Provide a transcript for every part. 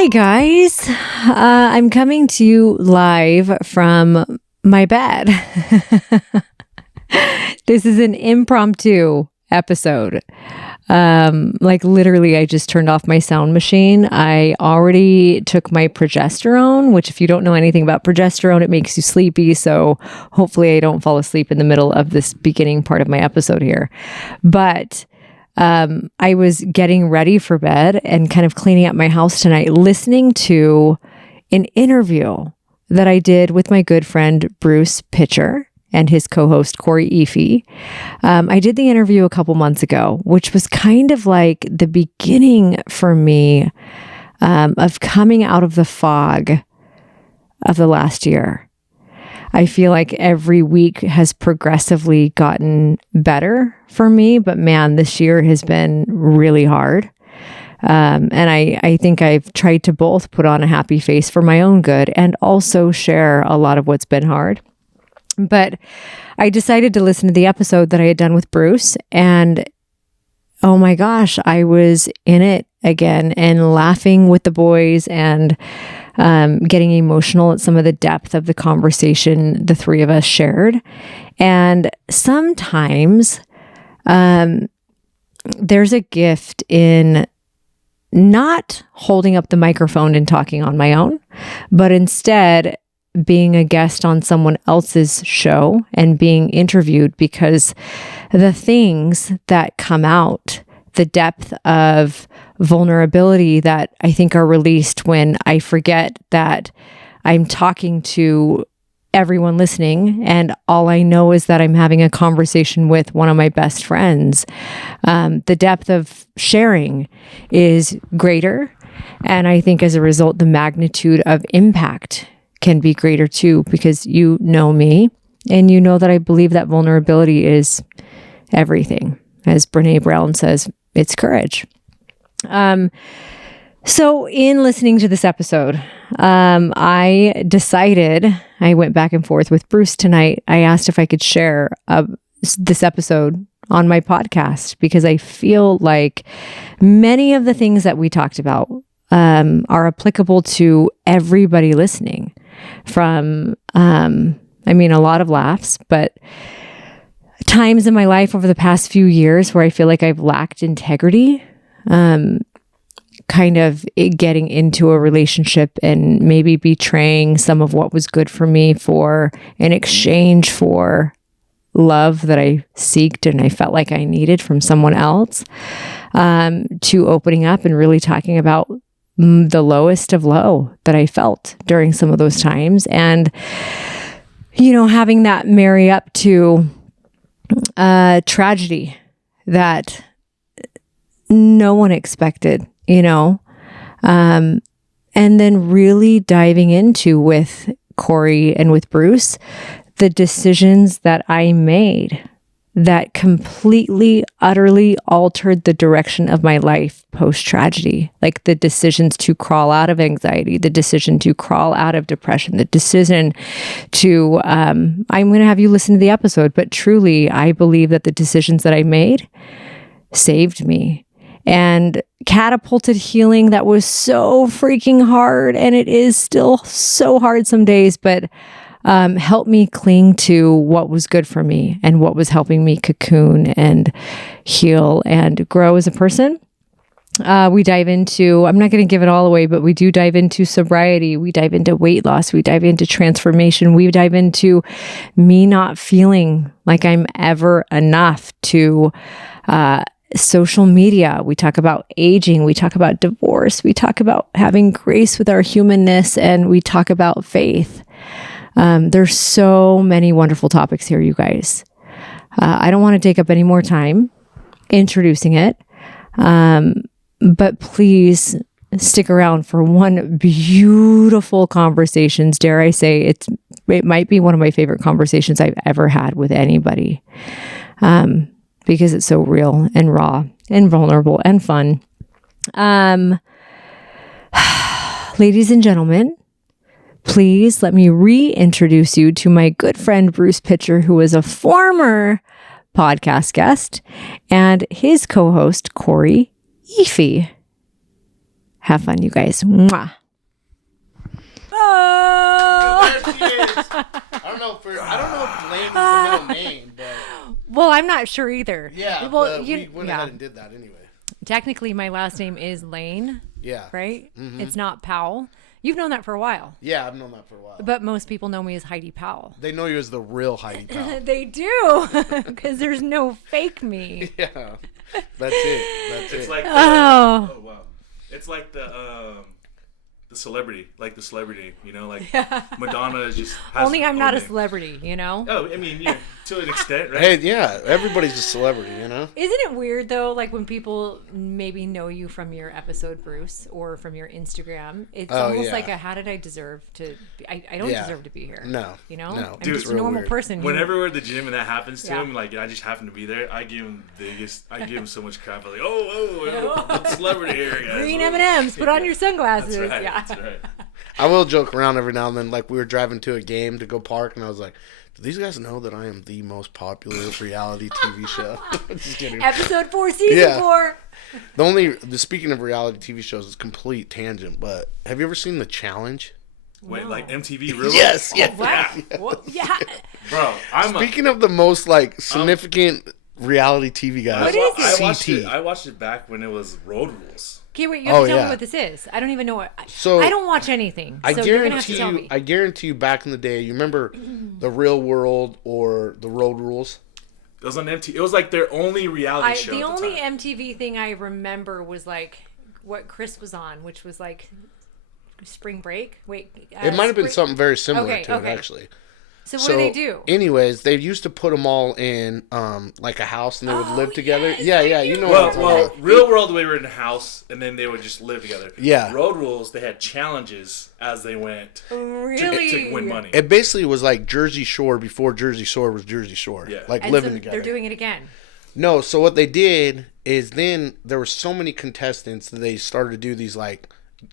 Hi, guys. I'm coming to you live from my bed. This is an impromptu episode. Literally, I just turned off my sound machine. I already took my progesterone, which if you don't know anything about progesterone, it makes you sleepy. So hopefully I don't fall asleep in the middle of this beginning part of my episode here. But I was getting ready for bed and kind of cleaning up my house tonight, listening to an interview that I did with my good friend, Bruce Pitcher, and his co-host, Corey Efi. I did the interview a couple months ago, which was kind of like the beginning for me of coming out of the fog of the last year. I feel like every week has progressively gotten better for me, but man, this year has been really hard. And I think I've tried to both put on a happy face for my own good and also share a lot of what's been hard. But I decided to listen to the episode that I had done with Bruce, and oh my gosh, I was in it again and laughing with the boys and getting emotional at some of the depth of the conversation the three of us shared. And sometimes there's a gift in not holding up the microphone and talking on my own, but instead being a guest on someone else's show and being interviewed, because the things that come out, the depth of vulnerability that I think are released when I forget that I'm talking to everyone listening and all I know is that I'm having a conversation with one of my best friends. The depth of sharing is greater. And I think as a result, the magnitude of impact can be greater too, because you know me and you know that I believe that vulnerability is everything. As Brene Brown says, it's courage. So in listening to this episode, I decided, I went back and forth with Bruce tonight. I asked if I could share this episode on my podcast, because I feel like many of the things that we talked about are applicable to everybody listening, from, a lot of laughs, but times in my life over the past few years where I feel like I've lacked integrity, kind of getting into a relationship and maybe betraying some of what was good for me for in exchange for love that I seeked and I felt like I needed from someone else, to opening up and really talking about the lowest of low that I felt during some of those times. And, having that marry up to tragedy that no one expected, and then really diving into with Corey and with Bruce, the decisions that I made that completely, utterly altered the direction of my life post-tragedy. Like the decisions to crawl out of anxiety, the decision to crawl out of depression, the decision to, I'm going to have you listen to the episode, but truly, I believe that the decisions that I made saved me and catapulted healing that was so freaking hard. And it is still so hard some days, but helped me cling to what was good for me and what was helping me cocoon and heal and grow as a person. We dive into, I'm not going to give it all away, but we do dive into sobriety. We dive into weight loss. We dive into transformation. We dive into me not feeling like I'm ever enough, to social media. We talk about aging. We talk about divorce. We talk about having grace with our humanness, and we talk about faith. There's so many wonderful topics here, you guys. I don't want to take up any more time introducing it. But please stick around for one beautiful conversations. Dare I say, it might be one of my favorite conversations I've ever had with anybody. Because it's so real and raw and vulnerable and fun. Ladies and gentlemen, please let me reintroduce you to my good friend, Bruce Pitcher, who is a former podcast guest, and his co-host, Corey Efi. Have fun, you guys. Mwah. Oh! There she is. I don't know if Lane is the middle name, but Well, I'm not sure either. yeah. Well, But we went ahead and did that anyway. Technically, my last name is Lane. Yeah. Right? Mm-hmm. It's not Powell. You've known that for a while. Yeah, I've known that for a while. But most people know me as Heidi Powell. They know you as the real Heidi Powell. They do, because there's no fake me. Yeah, that's it. It's like Oh wow, it's like the celebrity, you know, like Madonna is just has Only I'm her not a name. celebrity, you know? Oh, I mean, yeah, to an extent, right? Hey, yeah, everybody's a celebrity, you know? Isn't it weird, though, like when people maybe know you from your episode, Bruce, or from your Instagram? It's almost like how did I deserve to be? I don't deserve to be here. No. You know? No. I'm just a normal person. Whenever we're at the gym and that happens to Yeah. him, like I just happen to be there, I give him so much crap. I'm like, I'm a celebrity here, guys. Green M&Ms, put on your sunglasses. That's right. Yeah. That's right. I will joke around every now and then. Like, we were driving to a game to go park, and I was like, do these guys know that I am the most popular reality TV show? Just kidding. Episode 4, season 4. Speaking of reality TV shows, it's complete tangent, but have you ever seen The Challenge? Wait, No. like MTV, really? Yes, yes. What? Well, yeah. Bro, Speaking of the most, like, significant reality TV guys. What is it? I watched it back when it was Road Rules. Okay, wait, you have to tell yeah. me what this is. I don't even know what. So, I don't watch anything. I So you're going to have to tell me. guarantee you back in the day, you remember The Real World or The Road Rules? It was on MTV. It was like their only reality show. The at only time. MTV thing I remember was like what Chris was on, which was like Spring Break. Wait, It might have been something very similar to it, okay. actually. So what do they do? Anyways, they used to put them all in like a house, and they would live together. yes, Yeah, you know what I'm talking Well, about. Real World, they were in a house, and then they would just live together. Yeah. Road Rules, they had challenges as they went Really? to win money. It basically was like Jersey Shore before Jersey Shore was Jersey Shore. Yeah. Like And living so together. they're doing it again. No, so what they did is then there were so many contestants that they started to do these like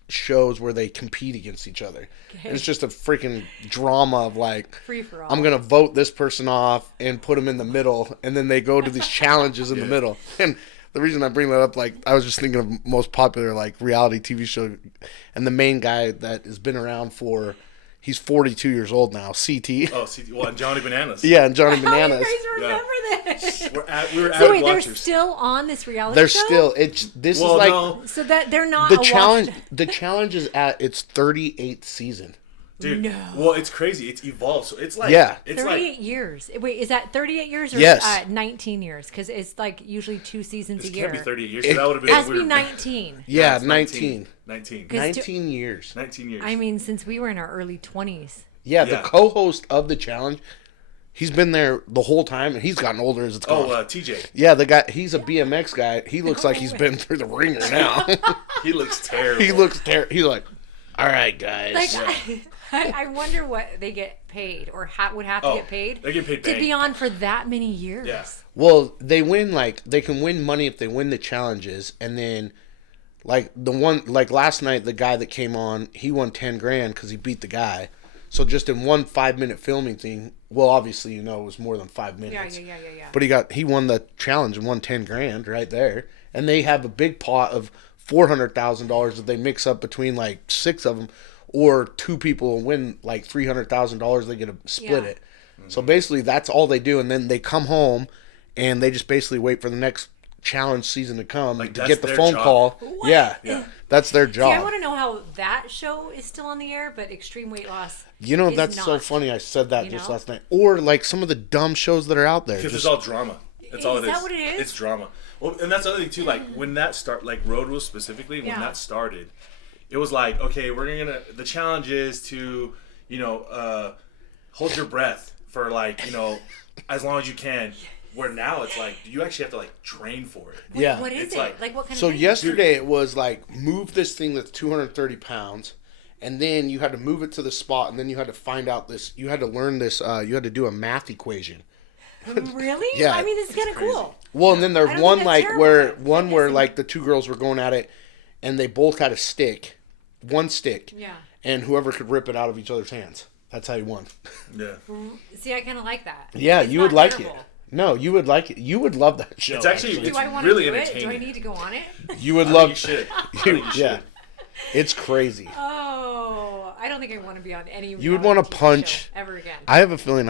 shows where they compete against each other. And it's just a freaking drama of like, Free for all. I'm going to vote this person off and put them in the middle. And then they go to these challenges in the middle. And the reason I bring that up, like, I was just thinking of most popular like reality TV show. And the main guy that has been around for, he's 42 years old now, CT. Oh, see, well, Johnny Bananas. Yeah, and Johnny How do you Bananas. guys remember this? We were So avid wait, they're watchers. still on this reality They're show? still, this is like, no, So that they're not the a challenge. watched- The challenge is at its 38th season. dude. No. Well, it's crazy. It's evolved. So it's like, Yeah. it's 38 like, years. Wait, is that 38 years or Yes. 19 years? Because it's like usually 2 seasons this a year. can't be 38 years. So that would have It been has to be weird. 19. Yeah, it's 19. 19. 19 years. 19 years. I mean, since we were in our early 20s. Yeah, Yeah. the co-host of the challenge, he's been there the whole time, and he's gotten older as it's gone. TJ. Yeah, the guy, he's a BMX guy. He looks like he's been through the ringer now. He looks terrible. He looks terrible. He's like, all right, guys. Like, I wonder what they get paid or would have to get paid. They get paid to bank. be on for that many years. Yeah. Well, they win, like, they can win money if they win the challenges, and then, like, the one, like, last night, the guy that came on, he won 10 grand because he beat the guy. So just in one 5-minute filming thing, well, obviously, you know, it was more than 5 minutes. Yeah. But he won the challenge and won 10 grand right there. And they have a big pot of $400,000 that they mix up between like 6 of them, or 2 people win like $300,000. They get to split Yeah. it. So basically, that's all they do. And then they come home and they just basically wait for the next challenge season to come Like, to that's get the their phone job. call. What? Yeah, that's their job. See, I want to know how that show is still on the air, but Extreme Weight Loss. You know, is that's so not. funny. I said that You just know? last night. Or like some of the dumb shows that are out there. Because Just- it's all drama. That's all it is. Is that what it is? It's drama. Well, and that's the other thing too. Like when that like Road Rules specifically, when Yeah. that started, it was like, okay, we're gonna. The challenge is to, hold your breath for like, as long as you can. Where now it's like you actually have to like train for it. yeah. What is It's it? like- Like what kind So of thing? yesterday it was like move this thing that's 230 pounds, and then you had to move it to the spot, and then you had to find out this. You had to learn this. You had to do a math equation. Really? Yeah. I mean, this is kind of cool. Well, and then I there's don't one think that's like terrible. where That's where amazing. like the 2 girls were going at it, and they both had a stick, one stick, Yeah. and whoever could rip it out of each other's hands. That's how you won. Yeah. See, I kind of like that. Yeah, It's you would not like terrible. it. No, you would like it. You would love that show. It's actually Do I want really to do it? entertaining. Do I need to go on it? You would I love. think you should. I think you Yeah. should. It's crazy. Oh, I don't think I want to be on any. You would want to reality TV punch show ever again. I have a feeling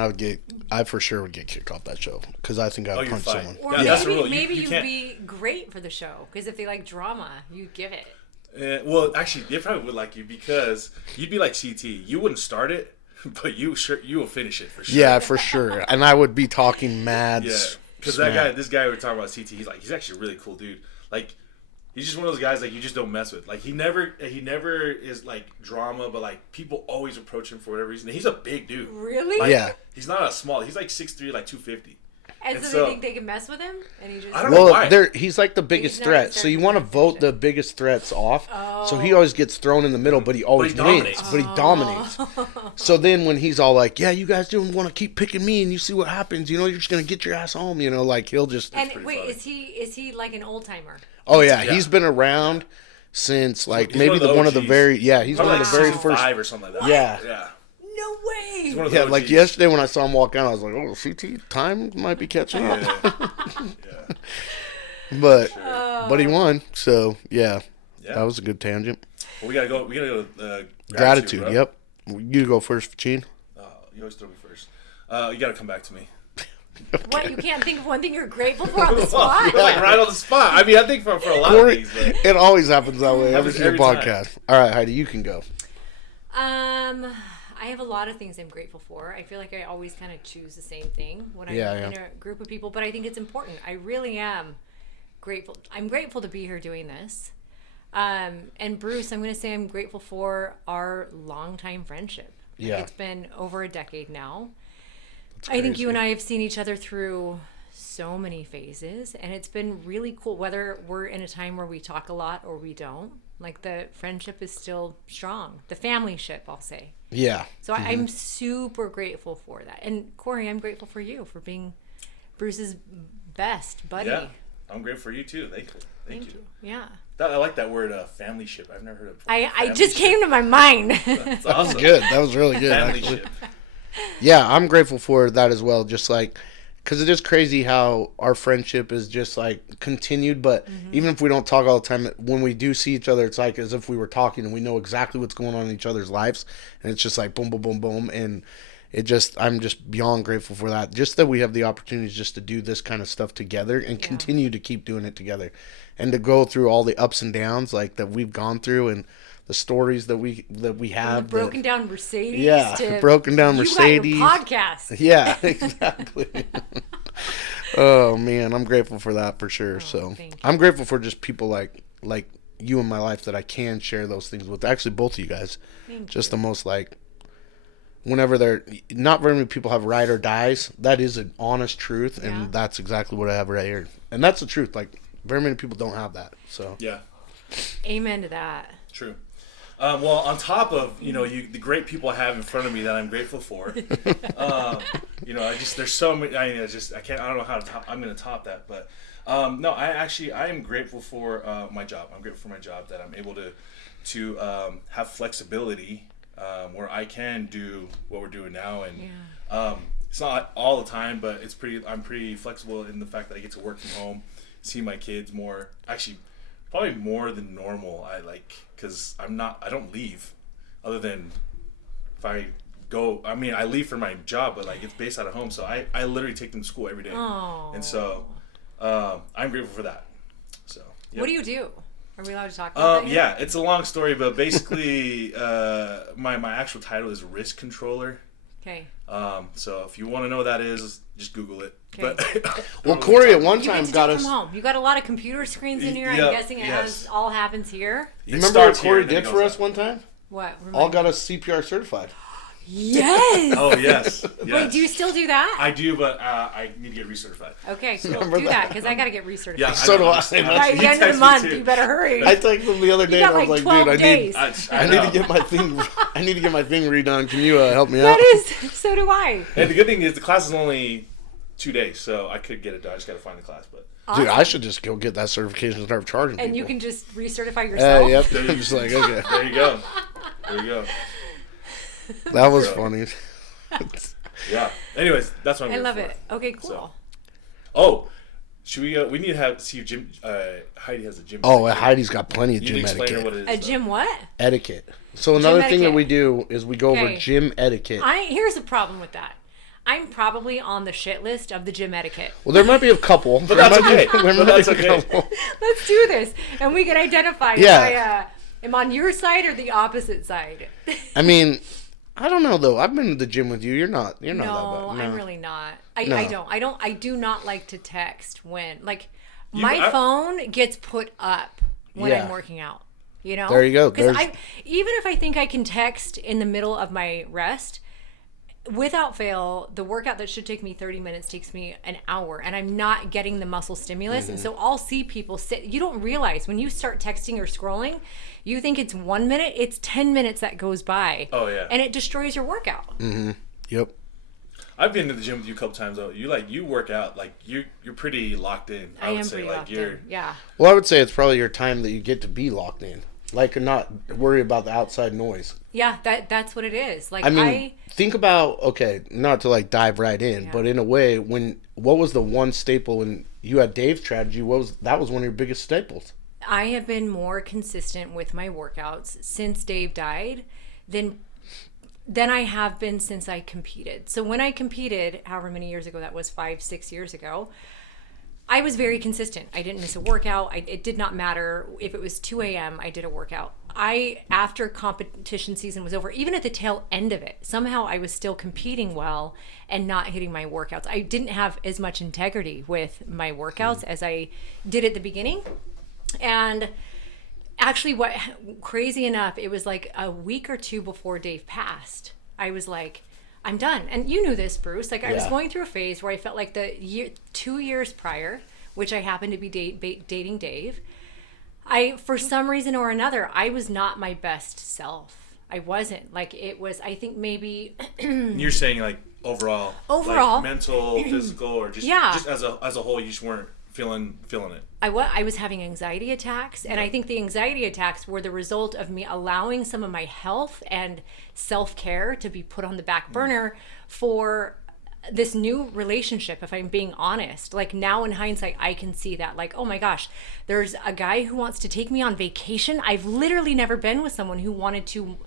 I for sure would get kicked off that show because I think I would you're punch fine. someone. Or Yeah, that's the maybe, rule. maybe You you'd can't- be great for the show because if they like drama, you'd give it. Well, actually, they probably would like you because you'd be like CT. You wouldn't start it, but you will finish it for sure. Yeah, for sure. And I would be talking mad. Yeah, because smack. this guy we were talking about, CT. He's actually a really cool dude. Like, he's just one of those guys like you just don't mess with. Like he never is like drama, but like people always approach him for whatever reason. And he's a big dude. Really? Like, Yeah. He's not a small. He's like 6'3", like 250. And And so, so- they think they can mess with him, and he just. I don't know why. Well, he's like the biggest He's not gonna threat. So start you the want to vote conversation. the biggest threats off. So he Oh. always gets thrown in the middle, but he always wins. dominates. But he dominates. So then when he's all like, "Yeah, you guys don't want to keep picking me, and you see what happens. You know, you're just gonna get your ass home. You know, like he'll just." And pretty wait, funny. is he like an old timer? Oh yeah, Yeah. he's been around since like He's maybe one of the OGs. very he's Probably one of like the very season first. 5 or something like that. Yeah. Yeah. No way. He's one of Yeah, the like OGs. yesterday when I saw him walk out, I was like, "Oh, CT time might be catching up." Yeah. But he won, so yeah, Yeah. that was a good tangent. Well, we gotta go. Gratitude. bro. Yep. You go first, Gene. You always throw me first. You gotta come back to me. What, you can't think of one thing you're grateful for on the spot? You're like right on the spot. I mean, I think for a lot Corey, of things, but it always happens that way every Happens single every time. podcast. All right, Heidi, you can go. I have a lot of things I'm grateful for. I feel like I always kind of choose the same thing when I'm Yeah, in yeah. a group of people, but I think it's important. I really am grateful. I'm grateful to be here doing this. And Bruce, I'm going to say I'm grateful for our longtime friendship. Like, Yeah. it's been over a decade now. I think you and I have seen each other through so many phases, and it's been really cool, whether we're in a time where we talk a lot or we don't. Like, the friendship is still strong. The family ship, I'll say. Yeah. So I'm super grateful for that. And Corey, I'm grateful for you for being Bruce's best buddy. yeah, I'm grateful for you too. Thank you. Yeah. I like that word, family ship. I've never heard of. I family just ship. came to my mind. That's awesome. Good. That was really good, Family actually. ship. Yeah, I'm grateful for that as well. Just like, because it is crazy how our friendship is just like continued. But even if we don't talk all the time, when we do see each other, it's like as if we were talking and we know exactly what's going on in each other's lives. And it's just like boom, boom, boom, boom. And I'm just beyond grateful for that. Just that we have the opportunities just to do this kind of stuff together and continue to keep doing it together. And to go through all the ups and downs like that we've gone through and the stories that we have. Broken down Mercedes. Yeah, to broken down Mercedes. You got your podcast. Yeah, exactly. Oh man, I'm grateful for that for sure. So thank you. I'm grateful for just people like you in my life that I can share those things with. Actually, both of you guys. Just the most like. Whenever they're not very many people have ride or dies, that is an honest truth, and Yeah. that's exactly what I have right here, and that's the truth. Like very many people don't have that. So Yeah, Amen to that. true. Well, on top of the great people I have in front of me that I'm grateful for, there's so many. I can't. I don't know how I'm going to top that, but no, I am grateful for my job. I'm grateful for my job that I'm able to have flexibility where I can do what we're doing now, and it's not all the time, but I'm pretty flexible in the fact that I get to work from home, see my kids more. Actually, probably more than normal. Because I don't leave, other than if I go. I mean, I leave for my job, but like it's based out of home, so I literally take them to school every day, and so I'm grateful for that. So yep. What do you do? Are we allowed to talk about that? Yeah, it's a long story, but basically, my actual title is risk controller. Okay. So if you want to know what that is, just Google it. Okay. But well, Corey at one You get time to got do it us. from home. You got a lot of computer screens in here. Yep, I'm guessing yes. it all happens here. You It remember what starts here Corey and then it did goes for us up. one time? What? All got us CPR certified. Yes. Oh yes. Wait, do you still do that? I do, but I need to get recertified. Okay, cool. Remember Do that because I got to get recertified. Yeah, So do I. By the end of the month, you better hurry. I texted him the other day got and I was like like, 12 dude, days. I need to get my thing. I need to get my thing redone. Can you help me out? That is, so do I. And the good thing is the class is only 2 days, so I could get it done. I just got to find the class, but. Dude, I should just go get that certification and start charging And people. you can just recertify yourself. Yep. I'm just like, okay. There you go. There you go. That was funny. Yeah. Anyways, that's what I'm I here love for. it. Okay, cool. So- Oh, Should we go? We need to see if Jim. Heidi has a gym. Oh, etiquette. Heidi's got plenty of You need gym to explain her etiquette. what it is. A gym what? Etiquette. So another thing that etiquette. we do is we go over Okay. gym etiquette. Here's the problem with that. I'm probably on the shit list of the gym etiquette. Well, there might be a couple. But that's okay. But that's okay. Let's do this, and we can identify Yeah. if I am on your side or the opposite side. I mean, I don't know though. I've been to the gym with you. You're not that No, bad. I'm really not. No. I do not like to text when, like, You- my I- phone gets put up when Yeah. I'm working out. You know? There you go. Because There's- even if I think I can text in the middle of my rest, without fail, the workout that should take me 30 minutes takes me an hour, and I'm not getting the muscle stimulus. Mm-hmm. And so I'll see people sit. You don't realize when you start texting or scrolling, you think it's 1 minute, it's 10 minutes that goes by. Oh, yeah. And it destroys your workout. Yep. I've been to the gym with you a couple times though. You work out like you're pretty locked in. I would am say pretty like locked you're. in. Yeah. Well, I would say it's probably your time that you get to be locked in, like and not worry about the outside noise. Yeah, that's what it is. Like I mean, think about not to like dive right in, Yeah. but in a way, what was the one staple when you had Dave's strategy? That was one of your biggest staples? I have been more consistent with my workouts since Dave died than I have been since I competed. So when I competed, however many years ago that was, 5-6 years ago, I was very consistent. I didn't miss a workout. It did not matter if it was 2 a.m. I did a workout. After competition season was over, even at the tail end of it, somehow I was still competing well and not hitting my workouts. I didn't have as much integrity with my workouts as I did at the beginning. And actually, what crazy enough, it was like a week or two before Dave passed. I was like, I'm done. And you knew this, Bruce. Like, I was Yeah. going through a phase where I felt like 2 years prior, which I happened to be dating Dave, for some reason or another, I was not my best self. I wasn't. Like, it was, I think maybe You're saying like overall, like mental, physical, or just Yeah. just as a whole, you just weren't feeling it. I was having anxiety attacks, and I think the anxiety attacks were the result of me allowing some of my health and self-care to be put on the back burner for this new relationship, if I'm being honest. Like, now in hindsight, I can see that, like, oh my gosh, there's a guy who wants to take me on vacation. I've literally never been with someone who wanted to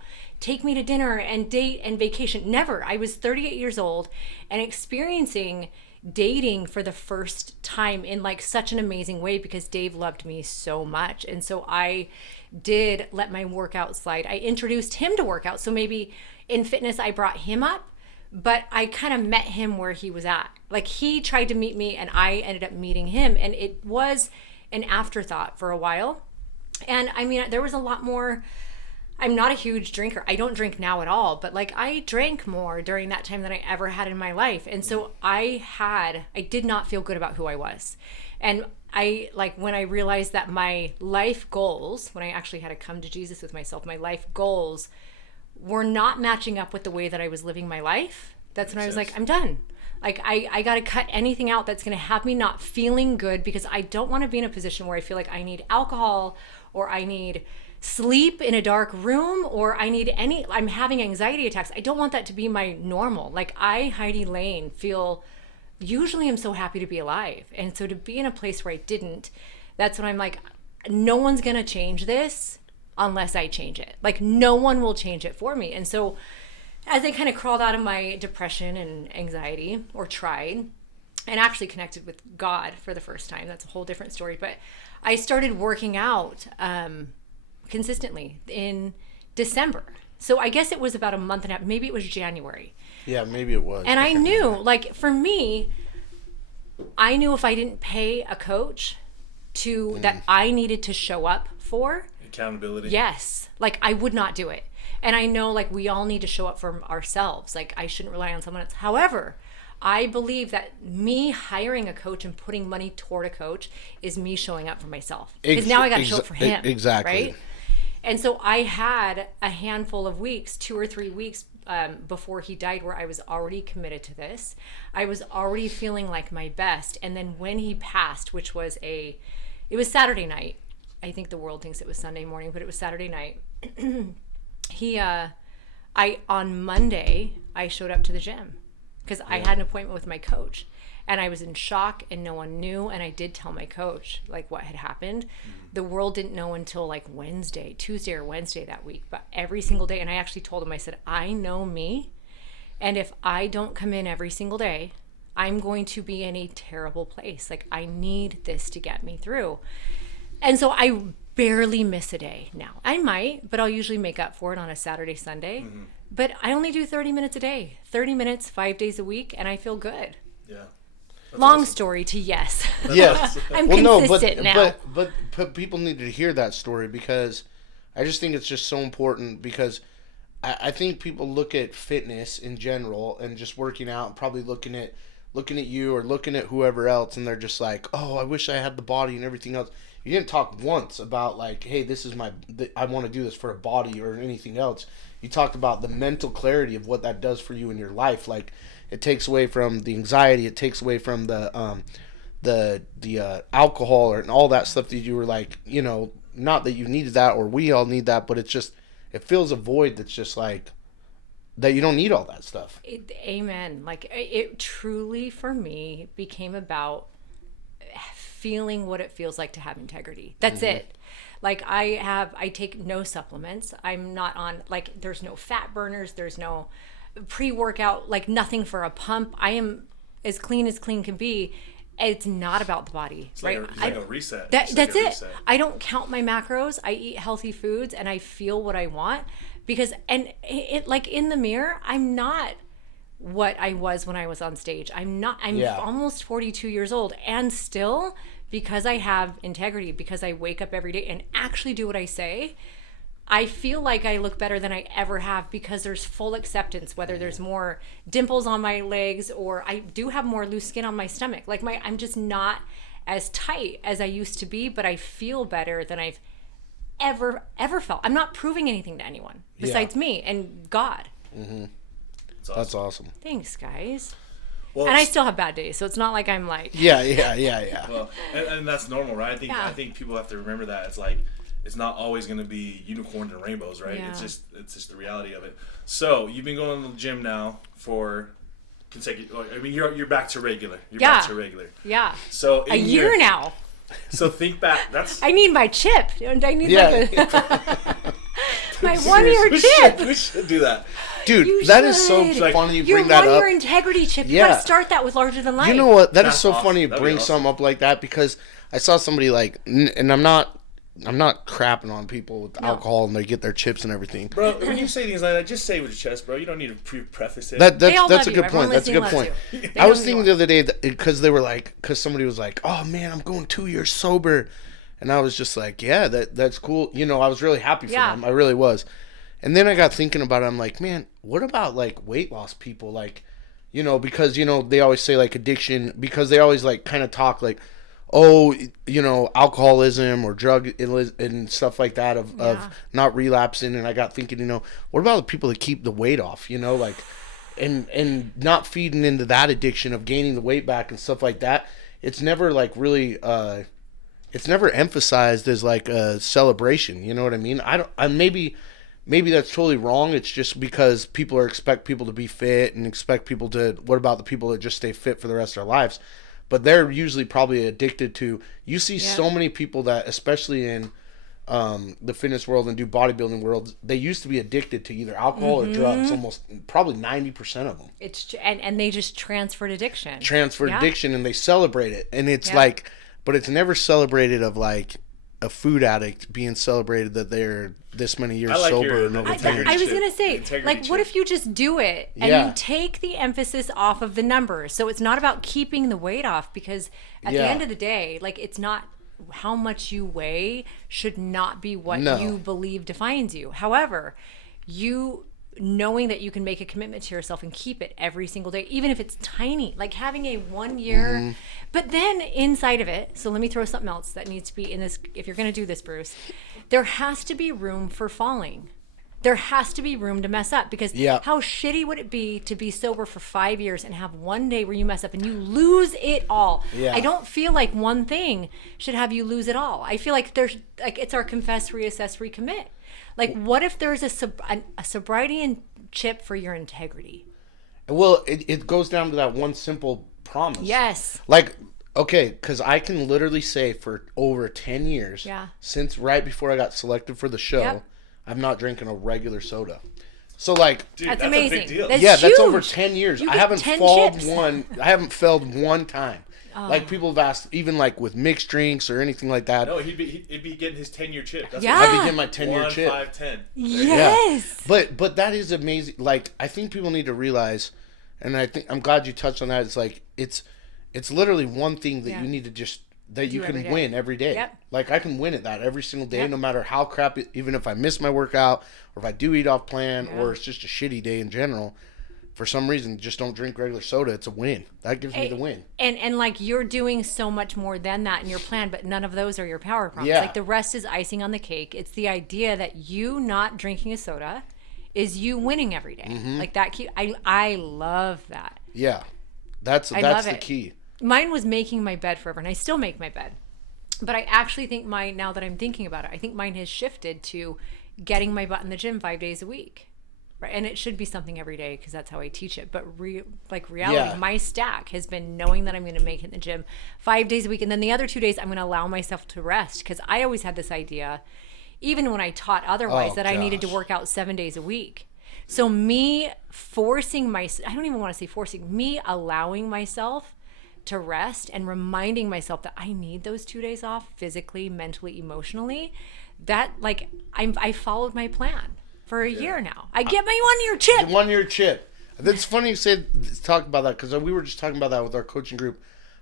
take me to dinner and date and vacation. Never. I was 38 years old and experiencing dating for the first time in like such an amazing way because Dave loved me so much. And so I did let my workout slide. I introduced him to workout. So maybe in fitness, I brought him up, but I kind of met him where he was at. Like, he tried to meet me and I ended up meeting him. And it was an afterthought for a while. And I mean, there was a lot more. I'm not a huge drinker. I don't drink now at all, but like, I drank more during that time than I ever had in my life. And so I did not feel good about who I was. And when I realized that my life goals, when I actually had to come to Jesus with myself, my life goals were not matching up with the way that I was living my life. That's when I was like, I'm done. Like, I got to cut anything out that's going to have me not feeling good, because I don't want to be in a position where I feel like I need alcohol, or I need sleep in a dark room, or I'm having anxiety attacks. I don't want that to be my normal. Like, Heidi Lane, usually I'm so happy to be alive. And so to be in a place where I didn't, that's when I'm like, no one's going to change this unless I change it. Like, no one will change it for me. And so as I kind of crawled out of my depression and anxiety, or tried, and actually connected with God for the first time, that's a whole different story, but I started working out consistently in December. So I guess it was about a month and a half, maybe it was January. Yeah, maybe it was. And I knew, like, for me, I knew if I didn't pay a coach that I needed to show up for, Accountability. yes, like, I would not do it. And I know, like, we all need to show up for ourselves. Like, I shouldn't rely on someone else. However, I believe that me hiring a coach and putting money toward a coach is me showing up for myself. Because now I got to show up for him. Exactly. Right? And so I had a handful of weeks, 2 or 3 weeks before he died, where I was already committed to this. I was already feeling like my best. And then when he passed, which was it was Saturday night. I think the world thinks it was Sunday morning, but it was Saturday night. On Monday, I showed up to the gym because I had an appointment with my coach. And I was in shock and no one knew. And I did tell my coach like what had happened. The world didn't know until like Tuesday or Wednesday that week, but every single day. And I actually told him, I said, I know me. And if I don't come in every single day, I'm going to be in a terrible place. Like, I need this to get me through. And so I barely miss a day now. I might, but I'll usually make up for it on a Saturday, Sunday. But I only do 30 minutes a day, 30 minutes, 5 days a week, and I feel good. Yeah. Long story to yes. Yes. I'm consistent now. But people need to hear that story, because I just think it's just so important, because I think people look at fitness in general and just working out and probably looking at you or looking at whoever else, and they're just like, oh, I wish I had the body and everything else. You didn't talk once about like, hey, this is I want to do this for a body or anything else. You talked about the mental clarity of what that does for you in your life. Like, it takes away from the anxiety. It takes away from the alcohol and all that stuff that you were like, you know, not that you needed that or we all need that, but it's just, it fills a void that's just like, that you don't need all that stuff. Amen. Like, it truly for me became about feeling what it feels like to have integrity. That's it. Like, I take no supplements. I'm not on, like, there's no fat burners. There's no pre-workout, like nothing for a pump. I am as clean can be. It's not about the body, It's right? like a reset. That's like it. Reset. I don't count my macros. I eat healthy foods and I feel what I want, because, and it like in the mirror, I'm not what I was when I was on stage. I'm almost 42 years old, and still, because I have integrity, because I wake up every day and actually do what I say, I feel like I look better than I ever have, because there's full acceptance, whether there's more dimples on my legs or I do have more loose skin on my stomach. Like, I'm just not as tight as I used to be, but I feel better than I've ever felt. I'm not proving anything to anyone besides me and God. That's awesome. Thanks, guys. Well, and I still have bad days, so it's not like I'm like... Yeah. Well, and that's normal, right? I think people have to remember that. It's like, it's not always going to be unicorns and rainbows, right? Yeah. It's just the reality of it. So you've been going to the gym now for consecutive. I mean, you're back to regular. Back to regular. Yeah. So a year now. So think back. That's. I need my chip. I need my 1 year chip. We should do that. Dude, that is so funny you bring that up. Your 1 year integrity chip. You gotta start that with larger than life. You know what? That's so awesome. funny you That'd bring be awesome. something up like that, because I saw somebody like, and I'm not crapping on people with alcohol and they get their chips and everything. Bro, when you say things like that, just say it with your chest, bro. You don't need to preface it. That's a good point. That's a good point. I was thinking the you. other day, because somebody was like, oh man, I'm going 2 years sober. And I was just like, yeah, that's cool. You know, I was really happy for them. I really was. And then I got thinking about it. I'm like, man, what about like weight loss people? Like, you know, because, you know, they always say like addiction, because they always like kind of talk like, oh, you know, alcoholism or drug and stuff like that of not relapsing. And I got thinking, you know, what about the people that keep the weight off, you know, like, and not feeding into that addiction of gaining the weight back and stuff like that. It's never like really, it's never emphasized as like a celebration. You know what I mean? Maybe that's totally wrong. It's just because people expect people to be fit and expect people to, what about the people that just stay fit for the rest of their lives? But they're usually probably addicted to, you see so many people that, especially in the fitness world and do bodybuilding world, they used to be addicted to either alcohol or drugs, almost probably 90% of them. And they just transferred addiction. Addiction, and they celebrate it. And it's like, but it's never celebrated of like a food addict being celebrated that they're this many years sober. I was going to say, like, what if you just do it and you take the emphasis off of the numbers? So it's not about keeping the weight off, because at the end of the day, like, it's not how much you weigh should not be what you believe defines you. However, you knowing that you can make a commitment to yourself and keep it every single day, even if it's tiny, like having a 1 year, but then inside of it, so let me throw something else that needs to be in this. If you're going to do this, Bruce, there has to be room for falling. There has to be room to mess up, because how shitty would it be to be sober for 5 years and have one day where you mess up and you lose it all? I don't feel like one thing should have you lose it all. I feel like there's like, it's our confess, reassess, recommit. Like, what if there's a sobriety and chip for your integrity? Well, it goes down to that one simple promise. Yes. Like, okay, because I can literally say for over 10 years, Yeah. since right before I got selected for the show, Yep. I'm not drinking a regular soda. So like, Dude, That's that's amazing. a big deal. That's that's huge. over 10 years. You I get haven't 10 failed chips. one. I haven't failed one time. Like people have asked, even like with mixed drinks or anything like that. No, he'd be getting his 10-year chip. That's Yeah. I'd be getting my 10-year 1, chip. 5, 10. Yes. But that is amazing. Like I think people need to realize, and I think I'm glad you touched on that. It's like it's literally one thing that Yeah. you need to just that you Do can every day. win every day. Yep. Like I can win at that every single day, Yep. no matter how crappy. Even if I miss my workout, or if I do eat off plan, Yeah. or it's just a shitty day in general. For some reason, just don't drink regular soda. It's a win. That gives me the win. And like you're doing so much more than that in your plan, but none of those are your power prompts. Yeah. Like the rest is icing on the cake. It's the idea that you not drinking a soda is you winning every day. Mm-hmm. Like that I love that. Yeah, that's love the it. key. Mine was making my bed forever, and I still make my bed. But I actually think mine, now that I'm thinking about it, I think mine has shifted to getting my butt in the gym 5 days a week. Right? And it should be something every day because that's how I teach it. But reality, Yeah. my stack has been knowing that I'm going to make it in the gym 5 days a week. And then the other 2 days, I'm going to allow myself to rest because I always had this idea, even when I taught otherwise, Oh, that I needed to gosh. work out 7 days a week. So me forcing I don't even want to say forcing, me allowing myself to rest and reminding myself that I need those 2 days off physically, mentally, emotionally, that like I followed my plan for a year now. I get my 1 year chip. 1 year chip. It's funny you said talk about that because we were just talking about that with our coaching group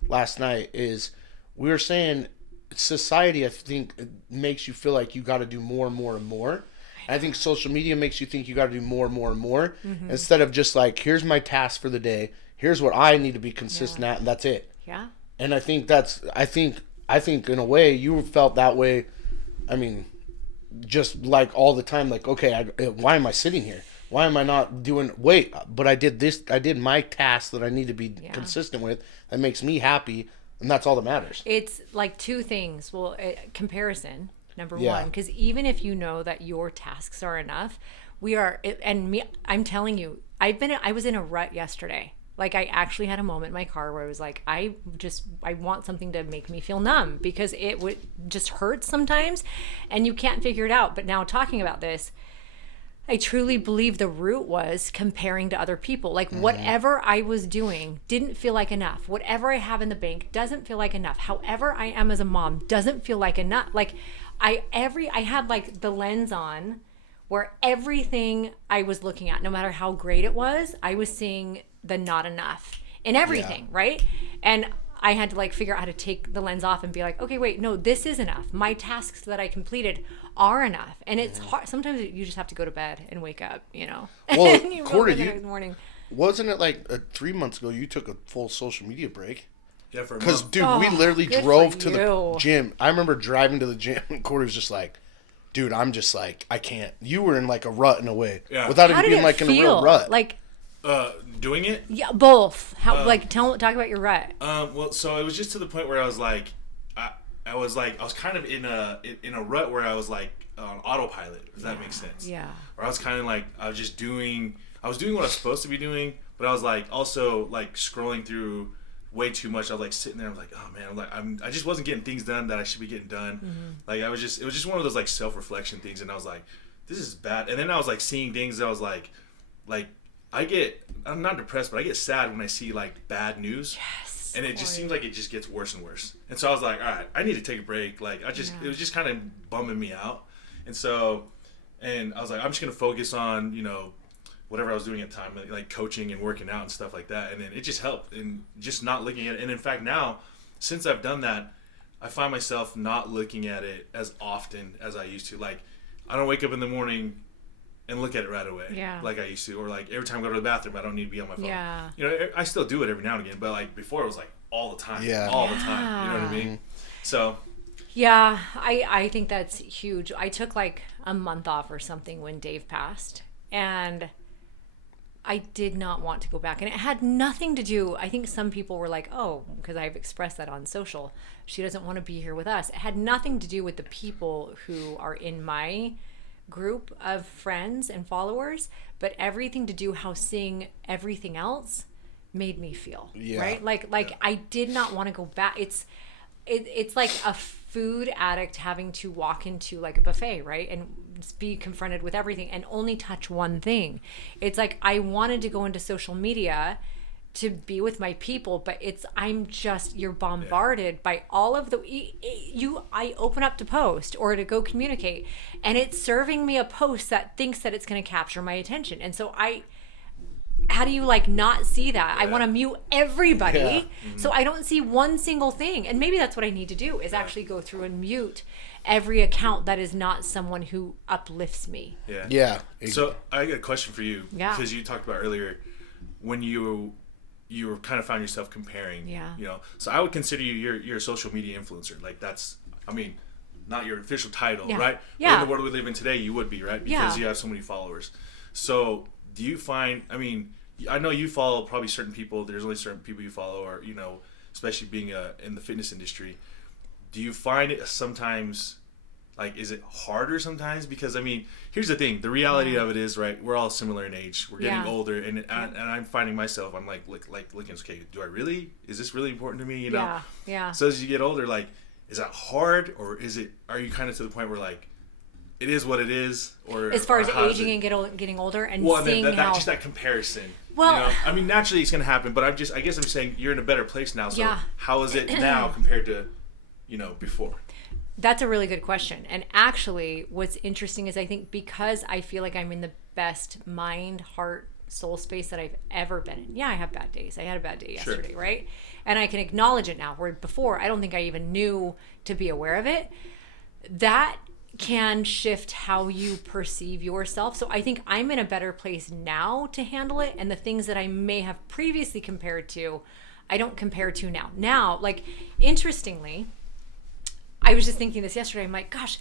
last night. Is we were saying society, I think, makes you feel like you got to do more and more and more. And I think social media makes you think you got to do more and more and more instead of just like, here's my task for the day. Here's what I need to be consistent at, and that's it. Yeah. And I think I think in a way you felt that way. I mean, just like all the time, like, okay, why am I sitting here? Why am I not doing, but I did this, I did my task that I need to be consistent with. That makes me happy. And that's all that matters. It's like two things. Well, comparison, number Yeah. one, because even if you know that your tasks are enough, I'm telling you, I was in a rut yesterday. Like I actually had a moment in my car where I was like, I want something to make me feel numb because it would just hurt sometimes and you can't figure it out. But now talking about this, I truly believe the root was comparing to other people. Like whatever I was doing didn't feel like enough. Whatever I have in the bank doesn't feel like enough. However I am as a mom doesn't feel like enough. Like I had like the lens on where everything I was looking at, no matter how great it was, I was seeing the not enough in everything, right? And I had to like figure out how to take the lens off and be like, okay, wait, no, this is enough. My tasks that I completed are enough. And it's hard. Sometimes you just have to go to bed and wake up, you know. Well, And you Corey, the next morning. wasn't it like 3 months ago you took a full social media break? Yeah, for a Because, month. dude, we literally good drove for to the you. gym. I remember driving to the gym and Corey was just like, dude, I'm just like, I can't. You were in like a rut in a way. Yeah. Without How even did being it like in a real feel? rut. Like, Doing it? yeah, both. How talk about your rut. Well, so it was just to the point where I was like, I was kind of in a rut where I was like on autopilot. Does that make sense? Yeah. Or I was kind of like I was doing what I was supposed to be doing, but I was like also like scrolling through way too much. I was like sitting there. I'm like, oh man, I just wasn't getting things done that I should be getting done. Like it was just one of those like self-reflection things, and I was like, this is bad. And then I was like seeing things that I was like I'm not depressed, but I get sad when I see like bad news. Yes. And it just seems like it just gets worse and worse. And so I was like, all right, I need to take a break. Like it was just kind of bumming me out. And so, and I was like, I'm just going to focus on, whatever I was doing at the time, like coaching and working out and stuff like that. And then it just helped and just not looking at it. And in fact, now, since I've done that, I find myself not looking at it as often as I used to. Like, I don't wake up in the morning and look at it right away, like I used to, or like every time I go to the bathroom, I don't need to be on my phone. Yeah. I still do it every now and again, but like before it was like all the time, Yeah. all the time. You know what I mean? So, Yeah, I think that's huge. I took like a month off or something when Dave passed, and I did not want to go back. And it had nothing to do, I think some people were like, oh, because I've expressed that on social, she doesn't want to be here with us. It had nothing to do with the people who are in my group of friends and followers, but everything to do how seeing everything else made me feel. Yeah. Right? Like I did not want to go back. It's like a food addict having to walk into like a buffet, right? And be confronted with everything and only touch one thing. It's like I wanted to go into social media to be with my people, but you're bombarded by all of I open up to post or to go communicate, and it's serving me a post that thinks that it's going to capture my attention. And so how do you like not see that? I want to mute everybody so I don't see one single thing. And maybe that's what I need to do is actually go through and mute every account that is not someone who uplifts me. Yeah. So I got a question for you. Yeah. Because you talked about earlier when you were kind of found yourself comparing. Yeah. You know, so I would consider you're a social media influencer. Like that's, I mean, not your official title, right? Yeah. But in the world we live in today, you would be, right? Because you have so many followers. So do you find, I mean, I know you follow probably certain people. There's only certain people you follow, or, you know, especially being in the fitness industry. Do you find it sometimes, like, is it harder sometimes? Because, I mean, here's the thing. The reality of it is, right, we're all similar in age. We're getting older. And I'm finding myself, I'm like looking, okay, is this really important to me? You know? Yeah. So as you get older, like, is that hard? Or are you kind of to the point where, like, it is what it is? Or as far as aging and getting older and seeing how... just that comparison. Well, you know? I mean, naturally it's going to happen, but I guess I'm saying you're in a better place now. So how is it now compared to, you know, before? That's a really good question. And actually, what's interesting is I think because I feel like I'm in the best mind, heart, soul space that I've ever been in. Yeah, I have bad days. I had a bad day yesterday, right? And I can acknowledge it now, where before I don't think I even knew to be aware of it. That can shift how you perceive yourself. So I think I'm in a better place now to handle it. And the things that I may have previously compared to, I don't compare to now. Now, like, interestingly, I was just thinking this yesterday. I'm like, gosh,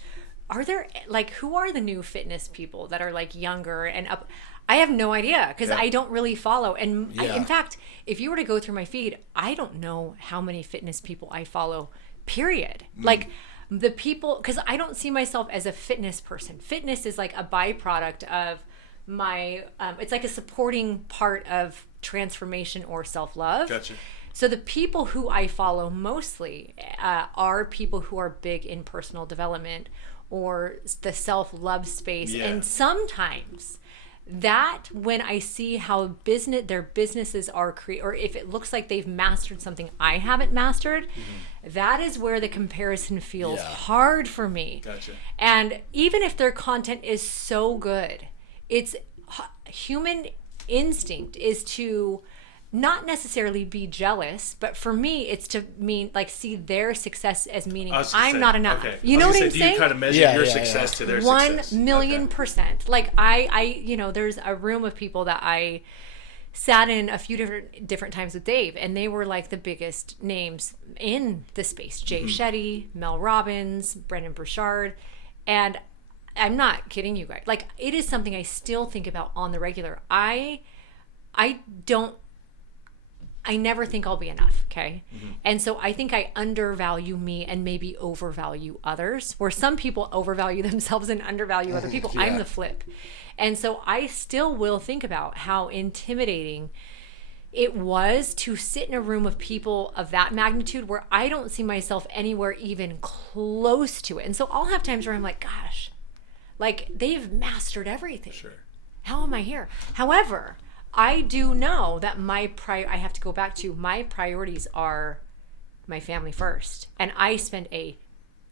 are there, like, who are the new fitness people that are like younger and up? I have no idea because I don't really follow. And in fact, if you were to go through my feed, I don't know how many fitness people I follow, period. Like, the people, because I don't see myself as a fitness person. Fitness is like a byproduct of my, it's like a supporting part of transformation or self-love. Gotcha. So the people who I follow mostly are people who are big in personal development or the self-love space. Yeah. And sometimes that when I see how their businesses are or if it looks like they've mastered something I haven't mastered, that is where the comparison feels hard for me. Gotcha. And even if their content is so good, it's human instinct is to not necessarily be jealous, but for me, it's to see their success as meaning I'm not enough. Okay. You know what I'm saying? Do you kind of measure your success to their success? 1,000,000%. Like I, there's a room of people that I sat in a few different times with Dave, and they were like the biggest names in the space. Jay Shetty, Mel Robbins, Brendan Burchard, and I'm not kidding you guys. Like, it is something I still think about on the regular. I never think I'll be enough, okay? And so I think I undervalue me and maybe overvalue others, where some people overvalue themselves and undervalue other people. I'm the flip. And so I still will think about how intimidating it was to sit in a room of people of that magnitude where I don't see myself anywhere even close to it. And so I'll have times where I'm like, gosh, like, they've mastered everything. Sure. How am I here? However, I do know that I have to go back to my priorities are my family first. And I spend a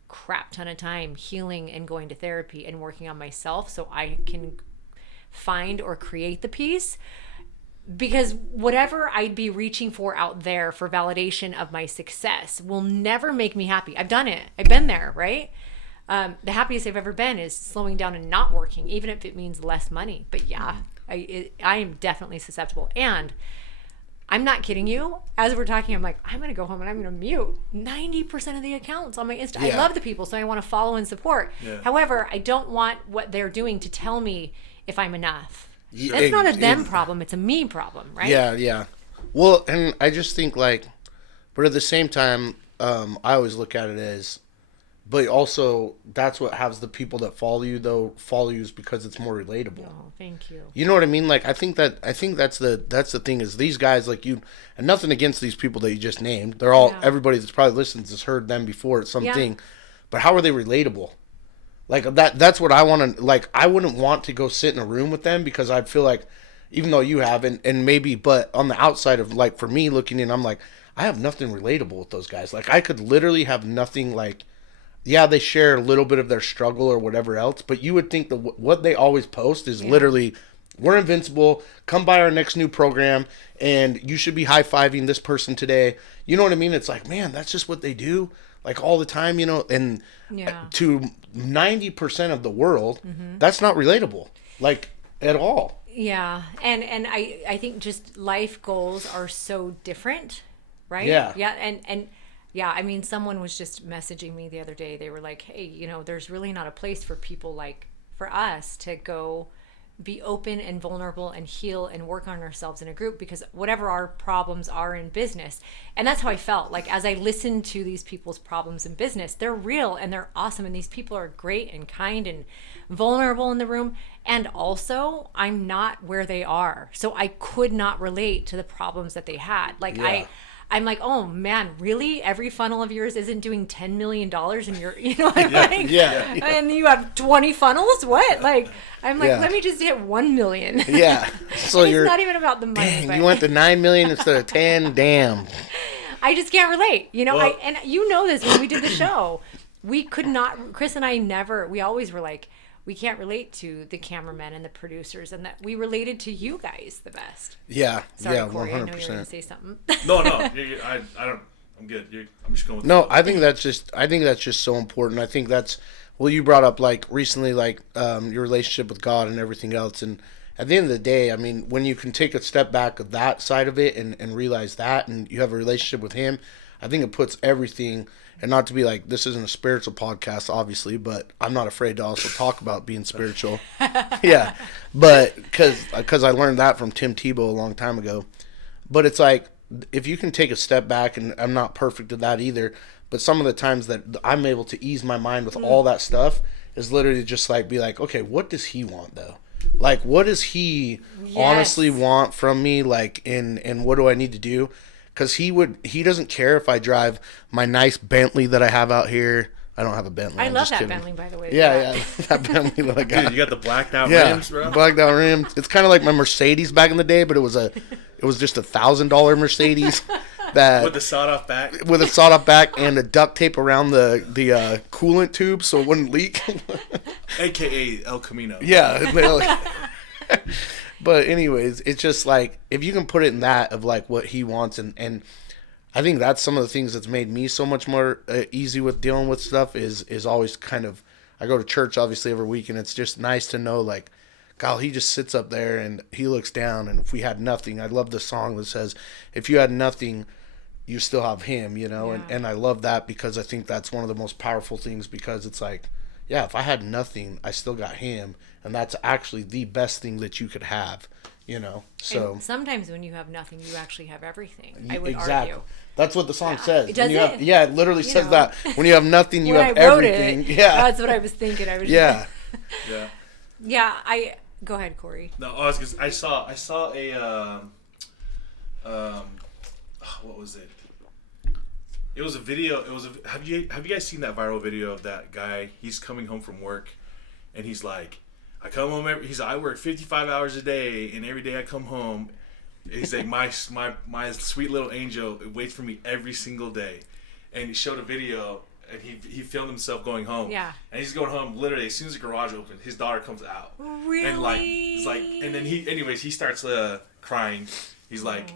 crap ton of time healing and going to therapy and working on myself so I can find or create the peace. Because whatever I'd be reaching for out there for validation of my success will never make me happy. I've done it. I've been there, right? The happiest I've ever been is slowing down and not working, even if it means less money. But I am definitely susceptible. And I'm not kidding you. As we're talking, I'm like, I'm going to go home and I'm going to mute 90% of the accounts on my Insta. I love the people, so I want to follow and support. Yeah. However, I don't want what they're doing to tell me if I'm enough. That's not a them problem. It's a me problem, right? Yeah. Well, and I just think, like, but at the same time, I always look at it as but also that's what has the people that follow you is because it's more relatable. Oh, thank you. You know what I mean? Like I think that's the thing is these guys like you, and nothing against these people that you just named. They're all everybody that's probably listens has heard them before at something, but how are they relatable? Like that's what I want to like. I wouldn't want to go sit in a room with them because I'd feel like, even though you have and maybe, but on the outside of like for me looking in, I'm like I have nothing relatable with those guys. Like I could literally have nothing like. Yeah, they share a little bit of their struggle or whatever else, but you would think that what they always post is literally, we're invincible, come by our next new program, and you should be high-fiving this person today. You know what I mean? It's like, man, that's just what they do, like all the time, you know, and to 90% of the world, that's not relatable, like, at all. Yeah, and I think just life goals are so different, right? Yeah. Yeah, and yeah, I mean, someone was just messaging me the other day. They were like, hey, you know, there's really not a place for people like for us to go be open and vulnerable and heal and work on ourselves in a group, because whatever our problems are in business. And that's how I felt. Like, as I listened to these people's problems in business, they're real and they're awesome. And these people are great and kind and vulnerable in the room. And also, I'm not where they are. So I could not relate to the problems that they had. Like, I'm like, oh man, really? Every funnel of yours isn't doing $10 million and you're, you know, I'm like, and you have 20 funnels? What? Like, I'm like, let me just hit 1 million. Yeah. So it's not even about the money. Dang, but you went to 9 million instead of 10. Damn. I just can't relate. You know, and you know this, when we did the show, we could not, Chris and I we always were like, we can't relate to the cameramen and the producers, and that we related to you guys the best. Yeah. Sorry, yeah, Corey, 100%. I know you were going to say something. No, I don't. I'm good. I'm just going with No, I think that's just so important. I think that's, well, you brought up like recently, like your relationship with God and everything else. And at the end of the day, I mean, when you can take a step back of that side of it and realize that, and you have a relationship with him, I think it puts everything. And not to be like, this isn't a spiritual podcast, obviously, but I'm not afraid to also talk about being spiritual. Yeah, but because I learned that from Tim Tebow a long time ago. But it's like, if you can take a step back, and I'm not perfect at that either, but some of the times that I'm able to ease my mind with all that stuff is literally just like, be like, okay, what does he want though? Like, what does he honestly want from me? Like, and what do I need to do? Because he doesn't care if I drive my nice Bentley that I have out here. I don't have a Bentley. I love that Bentley, by the way. Yeah, that Bentley that I got. Dude, you got the blacked out rims, bro? Blacked out rims. It's kind of like my Mercedes back in the day, but it was just $1,000 Mercedes that with the sawed off back. With a sawed off back and a duct tape around the coolant tube so it wouldn't leak. AKA El Camino. Yeah. But anyways, it's just like, if you can put it in that of like what he wants, and I think that's some of the things that's made me so much more easy with dealing with stuff is always kind of, I go to church obviously every week, and it's just nice to know like, God, he just sits up there and he looks down, and if we had nothing, I love the song that says, if you had nothing, you still have him, you know, and I love that, because I think that's one of the most powerful things, because it's like, yeah, if I had nothing, I still got him. And that's actually the best thing that you could have, you know. So and sometimes when you have nothing, you actually have everything. I would exactly. argue. That's what the song says. Does it? It literally says that. When you have nothing, you have everything. That's what I was thinking. Yeah. Go ahead, Corey. No, I saw a what was it? It was a video. Have you guys seen that viral video of that guy? He's coming home from work, and he's like, I come home I work 55 hours a day, and every day I come home, he's like, my sweet little angel waits for me every single day. And he showed a video, and he filmed himself going home. Yeah. And he's going home literally as soon as the garage opened, his daughter comes out. Really? And and then he starts crying. He's like,